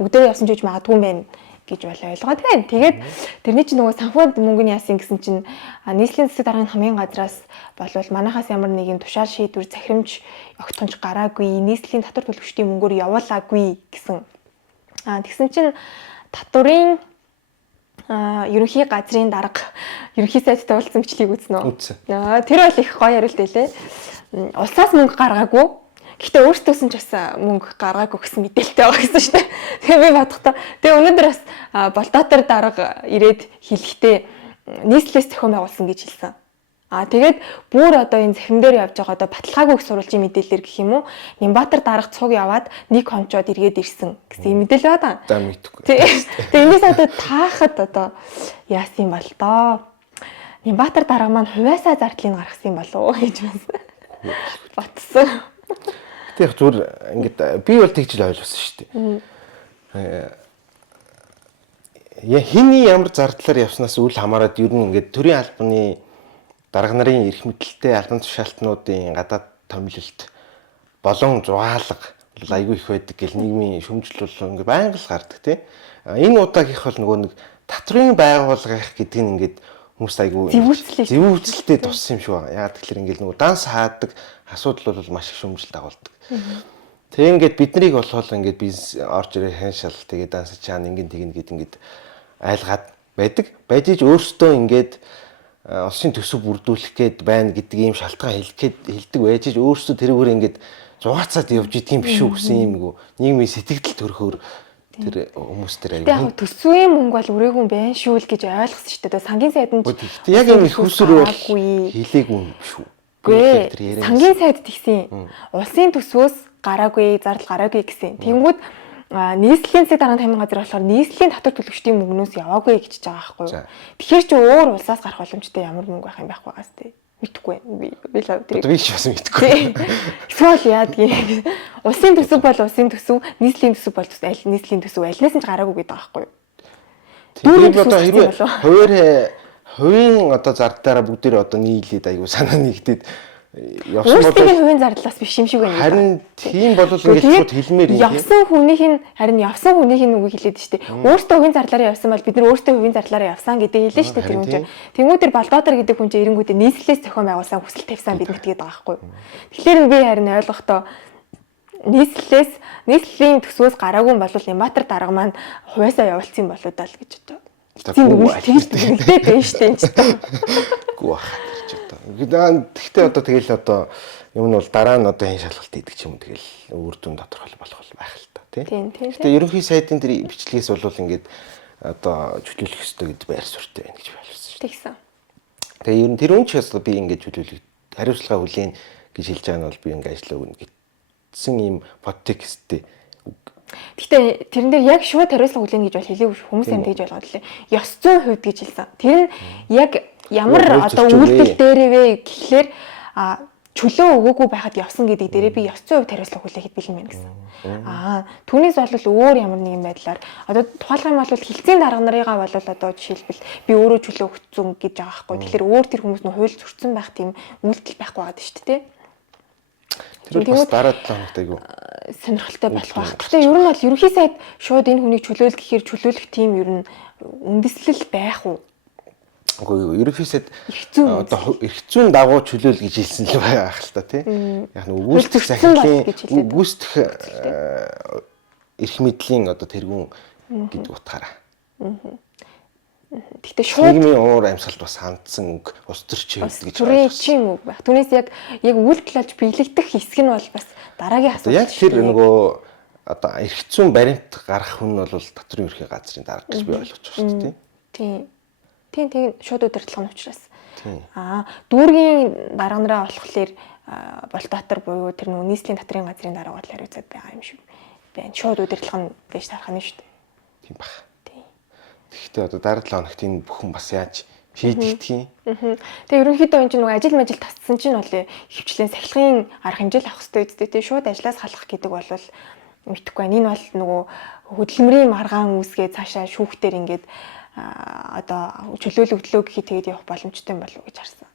бүгдээ явсан ч гэж магадгүй юм байна гэж бол ойлгоод байна. Тэгээд тэрний чинь нөгөө санхуд мөнгөний яасан гэсэн чинь нийслэлийн засаг дарганы хамгийн газраас болвол манайхаас ямар нэгэн тушаал шийдвэр захирамж огтхонч гараагүй, нийслэлийн татвар төлөвчдийн мөнгөөр явуулаагүй гэсэн. Тэгсэн чинь татврын ерөнхий газрын дарга ерөнхий сайдтай уулзсан бичлэгийг үзнэ үү? Тэр бол их гоё хариулт байлээ. Улсаас мөнгө гаргаагүй. Гэхдээ өөртөөс нь ч бас мөнгө гаргаагүй гэсэн мэдээлэлтэй байгаа гэсэн шүү дээ. Тэгээ би бодохдоо тэгээ өнөөдөр бас Булдаатар дарга ирээд хэлэхдээ нийслэлээс зохион байгуулсан гэж хэлсэн. Тэгээд бүр одоо энэ захин дээр явж байгаа одоо баталгаагүй их сурвалжийн мэдээлэлэр гэх юм уу? Нямбатар дарга цуг яваад нэг хончоод эргээд ирсэн гэсэн мэдээлэл байна. За мэдгүй. Тэгээ энэс одоо таахад одоо яасан юм бол доо. Нямбатар дарга маань хувьяасаа зардлыг гаргасан юм болов уу гэж бодсон. Тэг зүгээр ингээд би бол тэгж л ойлгосон шүү дээ. Хиний ямар зардлаар явснаас үл хамааран ер нь ингээд төрийн албаны дарга нарын эрх мэдэлтэй албан тушаалтнуудын гадаад томилолт болон зугаалга айгүй их байдаг гэл нийгмийн шүүмжлэл бол ингээд байнга л гардаг тийм. Энэ удаагийнх бол нөгөө нэг татрын байгууллага их гэдэг нь ингээд хүмүүс айгүй зэвүүцэлтэй туссан юм шиг байна. Яагаад тэгэхээр ингээд нөгөө данс хаадаг асуудал бол маш их шүүмжлэл дагуулдаг. Тэгээ ингээд биднийг болохоор ингээд бизнес орж ирээ ханшаал тэгээ данс чаана ингээд тэгнэ гэд ингээд айлгаад байдаг. Байж өөртөө ингээд улсын төсөв бүрдүүлэх гээд байна гэдэг ийм шалтгаан хэлдэг байж өөртөө тэрүүгээр ингээд зугаацаад явж идэх юм биш үү гэсэн юм гоо нийгмийн сэтгэл төрхөөр тэр хүмүүс тэр аяа. Яг төсвийн мөнгө бол үрээгүй юм байна шүү л гэж ойлгосон шүү дээ. Сангийн сайд нь яг юм их хүсрүү бол хийлээгүй юм шүү. Сангийн сайд тэгсэн. Улсын төсвөөс гараагүй, зардал гараагүй гэсэн. Тэнгүүд нийслэлийн засаг дарганы тамирын газар болохоор нийслэлийн татвар төлөгчдийн мөнгнөөс яваагүй гэж байгаа байхгүй юу. Тэгэхээр чи өөр улсаас гарах боломжтой ямар мөнгө байх юм байх байгаас тээ. Мэдхгүй байна. Би л тэр. Би ч бас мэдхгүй. Эсвэл яадгийн. Улсын төсөв бол улсын төсөв, нийслэлийн төсөв бол аль нийслэлийн төсөв альнаас нь ч гараагүй гэдэг байгаа байхгүй юу. Дүүрэн одоо хувийн одоо зардлаараа бүгдээр одоо нийлээд аягүй санаа нэгдээд явсан бол өөрсдийн хувийн зардлаас биш юм шиг байна. Харин тийм бол ингээд шууд хэлмээр юм. Явсан хүнийх нь харин явсан хүнийх нь үгийг хэлээд штэ. Өөртөө хувийн зарлаараа явсан бол бид нар өөртөө хувийн зарлаараа явсан гэдэг хэлэн штэ тэр хүн чинь. Тэнгүүдэр Балдоотар гэдэг хүн чинь эренгүүдээ нийслэлээс зохион байгуулсан хүсэл тавьсан биднэрт гээд байгаа байхгүй. Тэгэхээр би харин ойлгохдоо нийслэлийн төсвөөс гараагүй бол Ямбатар дарга маань хувьяасаа явуулсан юм болоо даа л гэж одоо. Тийм үгүй тэгдэг байж штэ энэ ч одоо. Гүү хаа ч одоо. Гэхдээ одоо тэгэл одоо юм нь бол дараа нь одоо хэн шалгалт хийдэг ч юм тэгэл үр дүн тодорхой болох байх л та тийм. Гэхдээ ерөнхий сайдын тэр бичлэгээс бол ингээд одоо чөлөөлөх ёстой гэдэг байр суурьтай байна гэж ойлгосон шүү. Тэгсэн. Тэгээ ер нь тэр үн ч бас би ингээд чөлөөлөх хариуцлага хүлээн гэж хэлж байгаа нь бол би ингээд ажиллаа өгнө гэсэн ийм подтексттэй. Гэхдээ тэрэн дээр яг шууд хариуцлага хүлээн гэж бол хэлээгүй хүмүүс юм тэгж ойлгоод лээ. Ёс зүйн хувьд гэж хэлсэн. Тэр нь яг ямар одоо үйлдэл дээрээ вэ гэхлээр чөлөө өгөөгүй байхад явсан гэдэг дээрээ би ёс зүйн хувьд хариуцлага хүлээхэд бэлэн байна гэсэн. Түүнээс бол өөр ямар нэгэн байдлаар одоо тухайлах юм бол хилцээний дарга нарыгаа бол одоо жишээлбэл би өөрөө чөлөө өгсөн гэж байгаа байхгүй. Тэгэхээр өөр тэр хүмүүс нь хууль зөрчсөн байх тийм үйлдэл байхгүй байгаа шүү дээ. Тэр бас дараа 7 хоногт айгу сонирхолтой болох байх. Гэхдээ ер нь бол ерөнхий сайд шууд энэ хүнийг чөлөөлөх гэхээр чөлөөлөх тийм ер нь үндэслэл байх уу? Үгүй ерөнхий сайд одоо эрх зүйн дагуу чөлөөл гэж хэлсэн л байх л та тийм. Яг нэг гүйцэтгэх захирлын гүйцэтгэх эрх мэдлийн одоо тэргүүн гэдэг утгаараа. Гэхдээ шууд нийгмийн уур амьсгалд бас хандсан үг ус төрч хэлдэг гэж байна. Төрийн үг байх. Түүнээс яг үйлдэл болж биелэгдэх хэсэг нь бол бас дараагийн асуудал. Яг тэр нөгөө одоо эрх зүйн баримт гаргах хүн нь бол татврын ерхий газрын дарга гэж би ойлгож байна шүү дээ. Тийм шууд удирдлагын учраас. Дүүргийн дарга нараа болохлээр Болтоотар буюу тэр нөгөө нийслэлийн татрын газрын дарга бол хариуцаад байгаа юм шиг байна. Шууд удирдлага нь гэж тарах нь шүү дээ. Тийм баг. Гэхдээ одоо дараа 7 хоногт энэ бүхэн бас яаж шийдэгдэх юм. Тэгээ ерөнхийдөө энэ чинь нөгөө ажил мажил тасцсан чинь бол хөвчлийн сахилгын арга хэмжээл авах хэрэгтэй үстэй тий шууд ажлаас халах гэдэг бол мэдхгүй байна. Энэ бол нөгөө хөдөлмөрийн маргаан үүсгээ цаашаа шүүхтэр ингээд одоо чөлөөлөгдлөө гэхэд тэгээд явах боломжтой болов уу гэж харсан.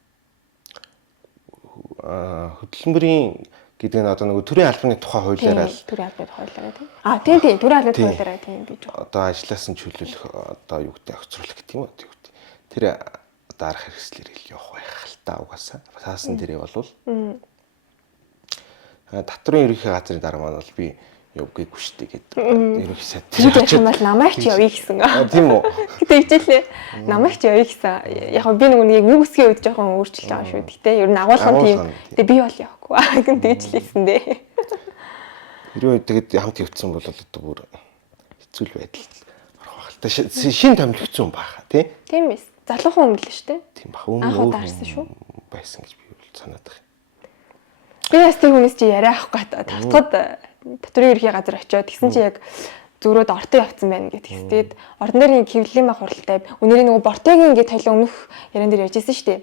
Хөдөлмөрийн гэдэг нь одоо нөгөө төрийн албаны тухай хуулиараа л төрийн албаны хуулиараа тийм. Тийм төрийн албаны хуулиараа тийм бий. Одоо ажлаас нь чөлөөлөх одоо юу гэдэг огцруулах гэдэг юм уу тийм. Тэр одоо арга хэрэгслэр ил явах байх л та угаасаа. Таасан дээрээ болвол татрын ерөнхий газрын дарга маань бол би явгүйгүй штэ гэдэг. Ерөнхий сайд тэр юм бол намайг ч явъя гэсэн. Тийм үү. Гэтэ хичээлээ намайг ч явъя гэсэн. Яг би нэг үүсгийн үед жоохон өөрчлөлт байгаа шүү. Гэтэ ер нь агуулгын тийм. Тэгээ би бол явахгүй. Гэн тэгж лээсэн дээ. Хэрвээ тэгэд хамт явцсан бол одоо бүр хэцүү байдал орох байх л та. Шин томилогдсон баха тий. Тийм биз. Залуухан өмнө л шүү дээ. Тийм бах өмнө даарсан шүү. Байсан гэж би бол санаад байна. Би бас тэр хүмүүс чи яриа авахгүй тавтахад татрын ерхий газар очиод тэгсэн чи яг зөрөөд ортоо явцсан байна гэх тэгс. Тэгээд ордон дээр хэвлэлийн баг хуралтай өнөөний нөгөө Бортегийн ингээд тойлоо өмнөх яриан дээр ярьжсэн шүү дээ.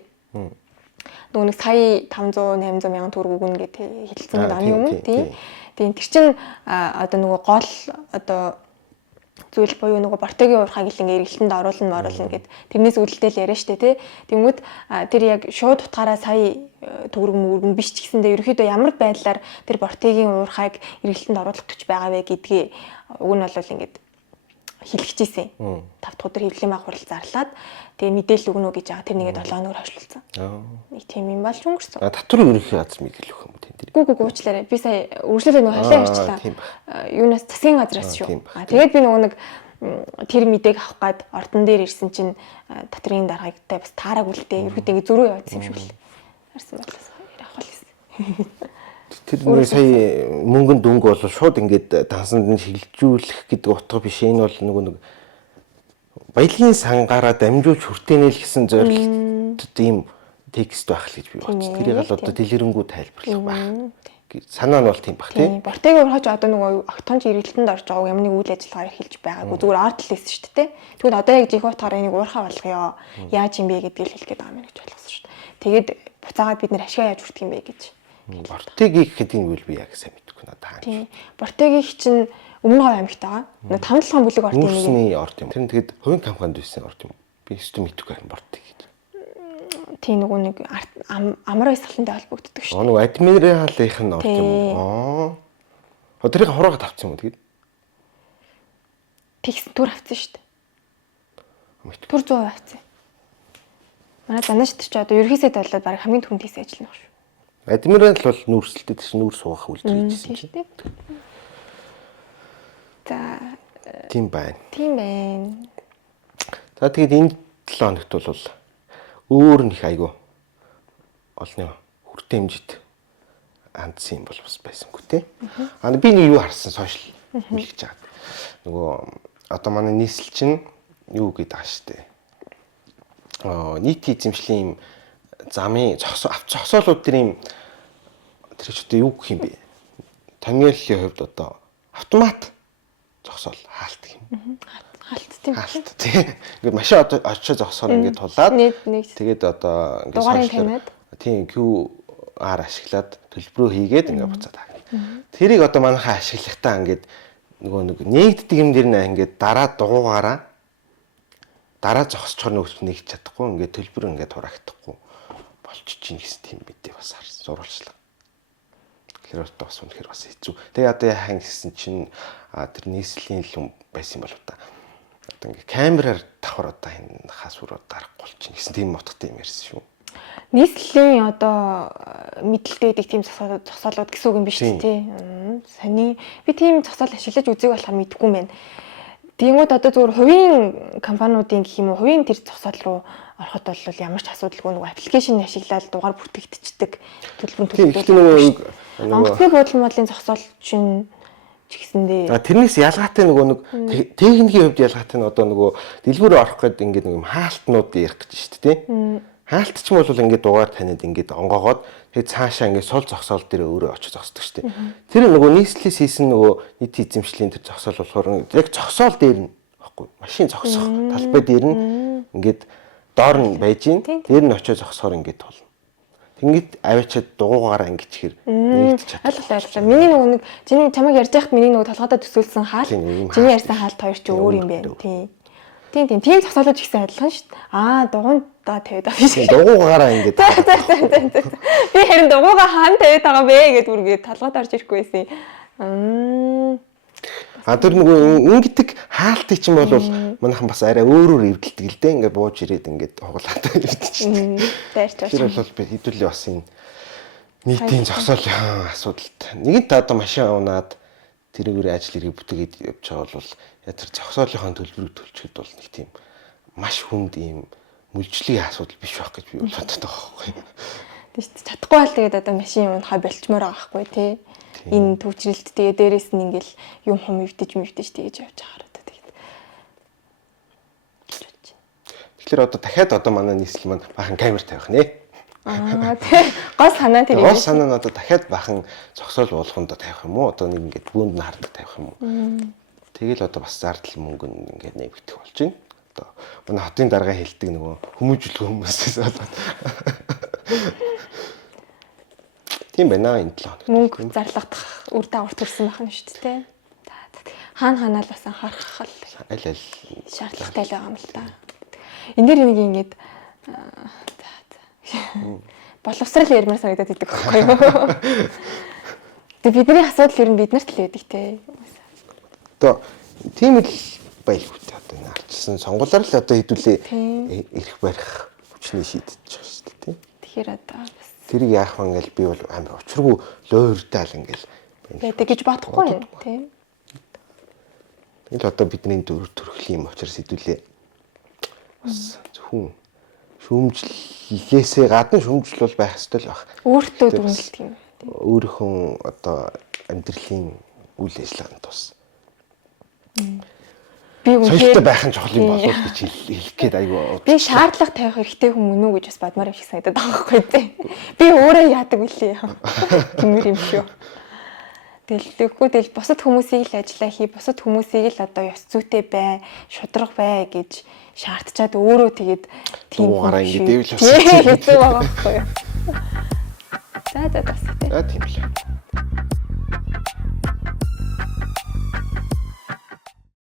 Нөгөө нэг сая 500 800 мянган төгрөг өгнө гэд хэлсэн оны өмнө тийм. Тийм тэр чин одоо нөгөө гол одоо зүйл буюу нөгөө Бортегийн уурхайг ингээ эргэлтэнд оруулна гэд тэрнээс үүдэлтэй л яриа штэ тий. Тэнгүүд тэр яг шууд утгаараа сая төгрөг мөргөн биш ч гэсэндээ ерөөхдөө ямар байдлаар тэр Бортегийн уурхайг эргэлтэнд оруулах гэж байгаа вэ гэдгийг уг нь бол ингээд хэлчихжээ. 5 дахь өдөр хэвлэлийн баг хурал зарлаад тэгээ мэдээлэл өгнө гэж байгаа. Тэр нэгээ 7 хоногор хойшлуулсан. Нэг тийм юм болж өнгөрсөн. Татрын ерөнхий газар мэдээлэл өгөх юм тийм тэр. Гүү уучлаарай. Би сая үргэлжлүүлээ нөгөө хойлоо ярьчлаа. Юунаас засгийн газраас шүү. Тэгээд би нөгөө нэг тэр мэдээг авах гад ордон дээр ирсэн чинь татрын даргагтай бас таараагүй л дээ. Ерөөдөө ингэ зөрөө явуулсан юм шиг л. Харсан бодлоо ярих хол. Тэр нэг сая мөнгөнд дөнгө бол шууд ингээд дансанд нь шилжүүлэх гэдэг утга биш. Энэ бол нөгөө нэг баялагын сангаараа дамжуулж хүртээнэ л гэсэн зорилт ийм текст байх л гэж би бодсон. Тэрийг л одоо дэлгэрэнгүй тайлбарлах байх. Санаа нь бол тийм бах тийм. Бортегийн урхаж одоо нөгөө огтонч эргэлтэнд орж байгаа ямар нэг үйл ажиллагаа эхэлж байгаагүй. Зүгээр арт л байсан шүү дээ. Тэгвэл одоо яг жинхэнэ утгаараа энийг уурхаа болгоё. Яаж юм бэ гэдгийг хэлэх гээд байгаа юм гэж ойлгосон шүү дээ. Тэгээд буцаагаад бид нэр ашгаа яаж хүртэх юм бэ гэж. Бортегийн гэдэг нь үл би яг сайн мэдэхгүй надаа. Тийм. Бортегийн чинь Өмнө Говь аймагт байгаа. 5-7 бүлэг орд юм. Үүсний орд юм. Тэр нь тэгэд хувийн компанид байсан орд юм. Би өстө мэдэхгүй байна Бортегийг. тийм нөгөө нэг амар баясгалантай холбогддог шүү. Нөгөө адмиралынх нь орж юм уу? Тэрийг хураагаад авсан юм уу тэгээд? Тэгсэн түр авсан шүү дээ. Түр 100% авсан. Манай занаа шидэр чи одоо ерөөсөө болоод баг хамгийн түрүүнд хийсэн ажил нэг шүү. Адмирал бол нүүрсэлтэй тийш нүүр суугах үйлдэл хийжсэн чинь. За тийм байна. Тийм байна. За тэгээд энэ 7 хоногт бол өөр нэг айгу олны хүртэ хэмжид андсан юм бол бас байсангүй те. Би нэг юу харсан сошиал хэлж байгаа. Нөгөө одоо манай нийслэл чинь юу гэдэг байгаа штэ. Нийт эзэмшлийн замын зогсоолууд тэр юм тэр ч одоо юу гэх юм бэ? Томьёоллын хувьд одоо автомат зогсоол хаалт юм. Хаалт тийм. Хаалт тийм. Ингээд машин очиж зогсоор ингээд тулаад тэгээд одоо ингээд дугаарыг тамиад тийм QR ашиглаад төлбөрөө хийгээд ингээд буцаад тагна. Тэрийг одоо манайхаа ашиглахтаа ингээд нөгөө нэгддэг юм дэр нэ ингээд дараа дугуугаараа дараа зогсчоор нөгөөч нэгж чадахгүй ингээд төлбөр ингээд хураагдахгүй болчих чинь гэсэн тийм мэдээ бас харсан зурвалжлаа. Тэгэхээр бас үнэхээр бас хэцүү. Тэгээ одоо яахан гэсэн чинь тэр нийслэлийн л байсан болов та. Одоо ингээд камераар давхар одоо энэ хас өрөө дарахгүй болчих гэсэн тийм утгатай юм ярьсан шүү. Нийслэлийн одоо мэдлэлтэй байдаг тийм зогсоолууд гэсэн үг юм биш үү? Сони би тийм зогсоол ашиглаж үзег болохоор мэдэхгүй юм байна. Тэнгүүд одоо зүгээр хувийн компаниудын гэх юм уу хувийн тэр зогсоол руу ороход бол ямар ч асуудалгүй нөгөө аппликейшн ашиглаад дугаар бүртгэгдчихдэг төлбөрийн төлөвлөлт. Онгоцны буудлын зогсоол чинь ч гэсэндээ тэрнээс ялгаатай нөгөө нэг техникийн хувьд ялгаатай нь одоо нөгөө дэлгүүрөөр орох гэдэг ингээд нэг юм хаалтнууд ярих гэж шүү дээ. Хаалт ч юм бол ингээд дугаар таниад ингээд онгоогоод тэгээд цаашаа ингээд сул зогсоол дээр өөрөө очиж зогсдог шүү дээ. Тэр нөгөө нийслэлээс хийсэн нөгөө нийт эзэмшлийн тэр зогсоол болохоор яг зогсоол дээр нь баггүй машин зогсох талбай дээр нь ингээд доор нь байж гин дээр нь очиж зогсохоор ингээд толно. Ингээд аваачаад дугуугаараа ингэчихэр нэгдэж чадлаа. Ойлголоо. Миний нөгөө нэг чиний чамайг ярьж байхад миний нөгөө толгойдоо төсөөлсөн хаалт чиний ярьсан хаалт хоёр ч өөр юм байна. Тийм зогсоолууд ч гэсэн адилхан шүү дээ. Дугуйдаа тавиад байгаа биш. Дугуугаараа ингээд. Би харин дугуйгаа хаана тавиад байгаа бэ гэдээ үргээд толгойд орж ирэхгүй байсан. Тэр нөгөө ингэдэг хаалтыг чинь бол манайхан бас арай өөрөөр эвдэлдэг л дээ. Ингээд бууж ирээд ингээд хуглаад ирдэж. Дайрч байна. Тэр бол би хэдүүлээ бас энэ нийтийн зогсоолын асуудалд. Нэгэнт одоо машин унаад тэрүүгээр ажил хэрэг бүтээгээд явж байгаа бол тэр зогсоолынхон төлбөрийг төлчихэд бол нэг тийм маш хүнд ийм мүлжлийн асуудал биш байх гэж би боддог байхгүй. Тийм шүү дээ. Чадахгүй бол тэгээд одоо машин унахаа болчмоор байгаа байхгүй тий. Энэ төвчрэлт тэгээ дээрээс нь ингээл юм хум өвдөж тэгэж явж байгаа раа тэгээд. Тэгэхээр одоо дахиад одоо манай нийслэл маань бахан камер тавих нэ. Тий. Гол санаа тэр юм. Гол санаа нь одоо дахиад бахан зогсоол болгонд тавих юм уу? Одоо нэг ингээд бүүнд нь хардаг тавих юм уу? Тэгэл одоо бас зардал мөнгө нь ингээд нэмэгдэх болж байна. Одоо манай хотын дарга хэлдэг нөгөө хүмүүжүүлэх хүмүүсээс болоод. Тийм байна энэ 7 хоног. Мөнгө зарлагдах үр дагавар төрсөн байх нь шүү дээ. Хаана л бас анхаарах аль шаардлагатай л байгаа юм л да. Энэ дэр нэг ингэж боловсрал ярмаар санагдаад идэг байхгүй юу? Тэгээ бидний асуудал ер нь биднэрт л байдаг те. Одоо тийм л байлгүй одоо наарчсан сонгуулаар л одоо хэдүүлээ ирэх барих хүчний шийдэж байгаа шүү дээ тий. Тэгэхээр одоо тэрийг яах вэ ингээл би бол амар учиргүй лойрдаал ингээл байдаг гэж бодохгүй юм тий. Тэгэл одоо бидний төрөхлийн юм учраас хэдүүлээ бас зөвхөн шүүмжлэлээсээ гадна шүүмжил бол байх ёстой л баг. Өөртөө дүнэлдэг юм. Өөрийнхөө одоо амьдралын үйл ажиллагаанд тус. Би үнэхээр байх нь чухал юм болов гэж хэлэх гээд айгүй. Би шаардлага тавих хэрэгтэй хүн үү гэж бас бадмаар юм шиг санагдаад байгаа байхгүй тий. Би өөрөө яадаг үлээ. Тэмэр юм шүү. Тэгэл бусад хүмүүсийг л ажиллаа хий, бусад хүмүүсийг л одоо ёс зүйтэй бай, шудраг бай гэж шаардчаад өөрөө тэгээд тийм гараа ингэ дэвлэвсэн. Хэцүү байгаа байхгүй юу. За бас тий. Тийм л.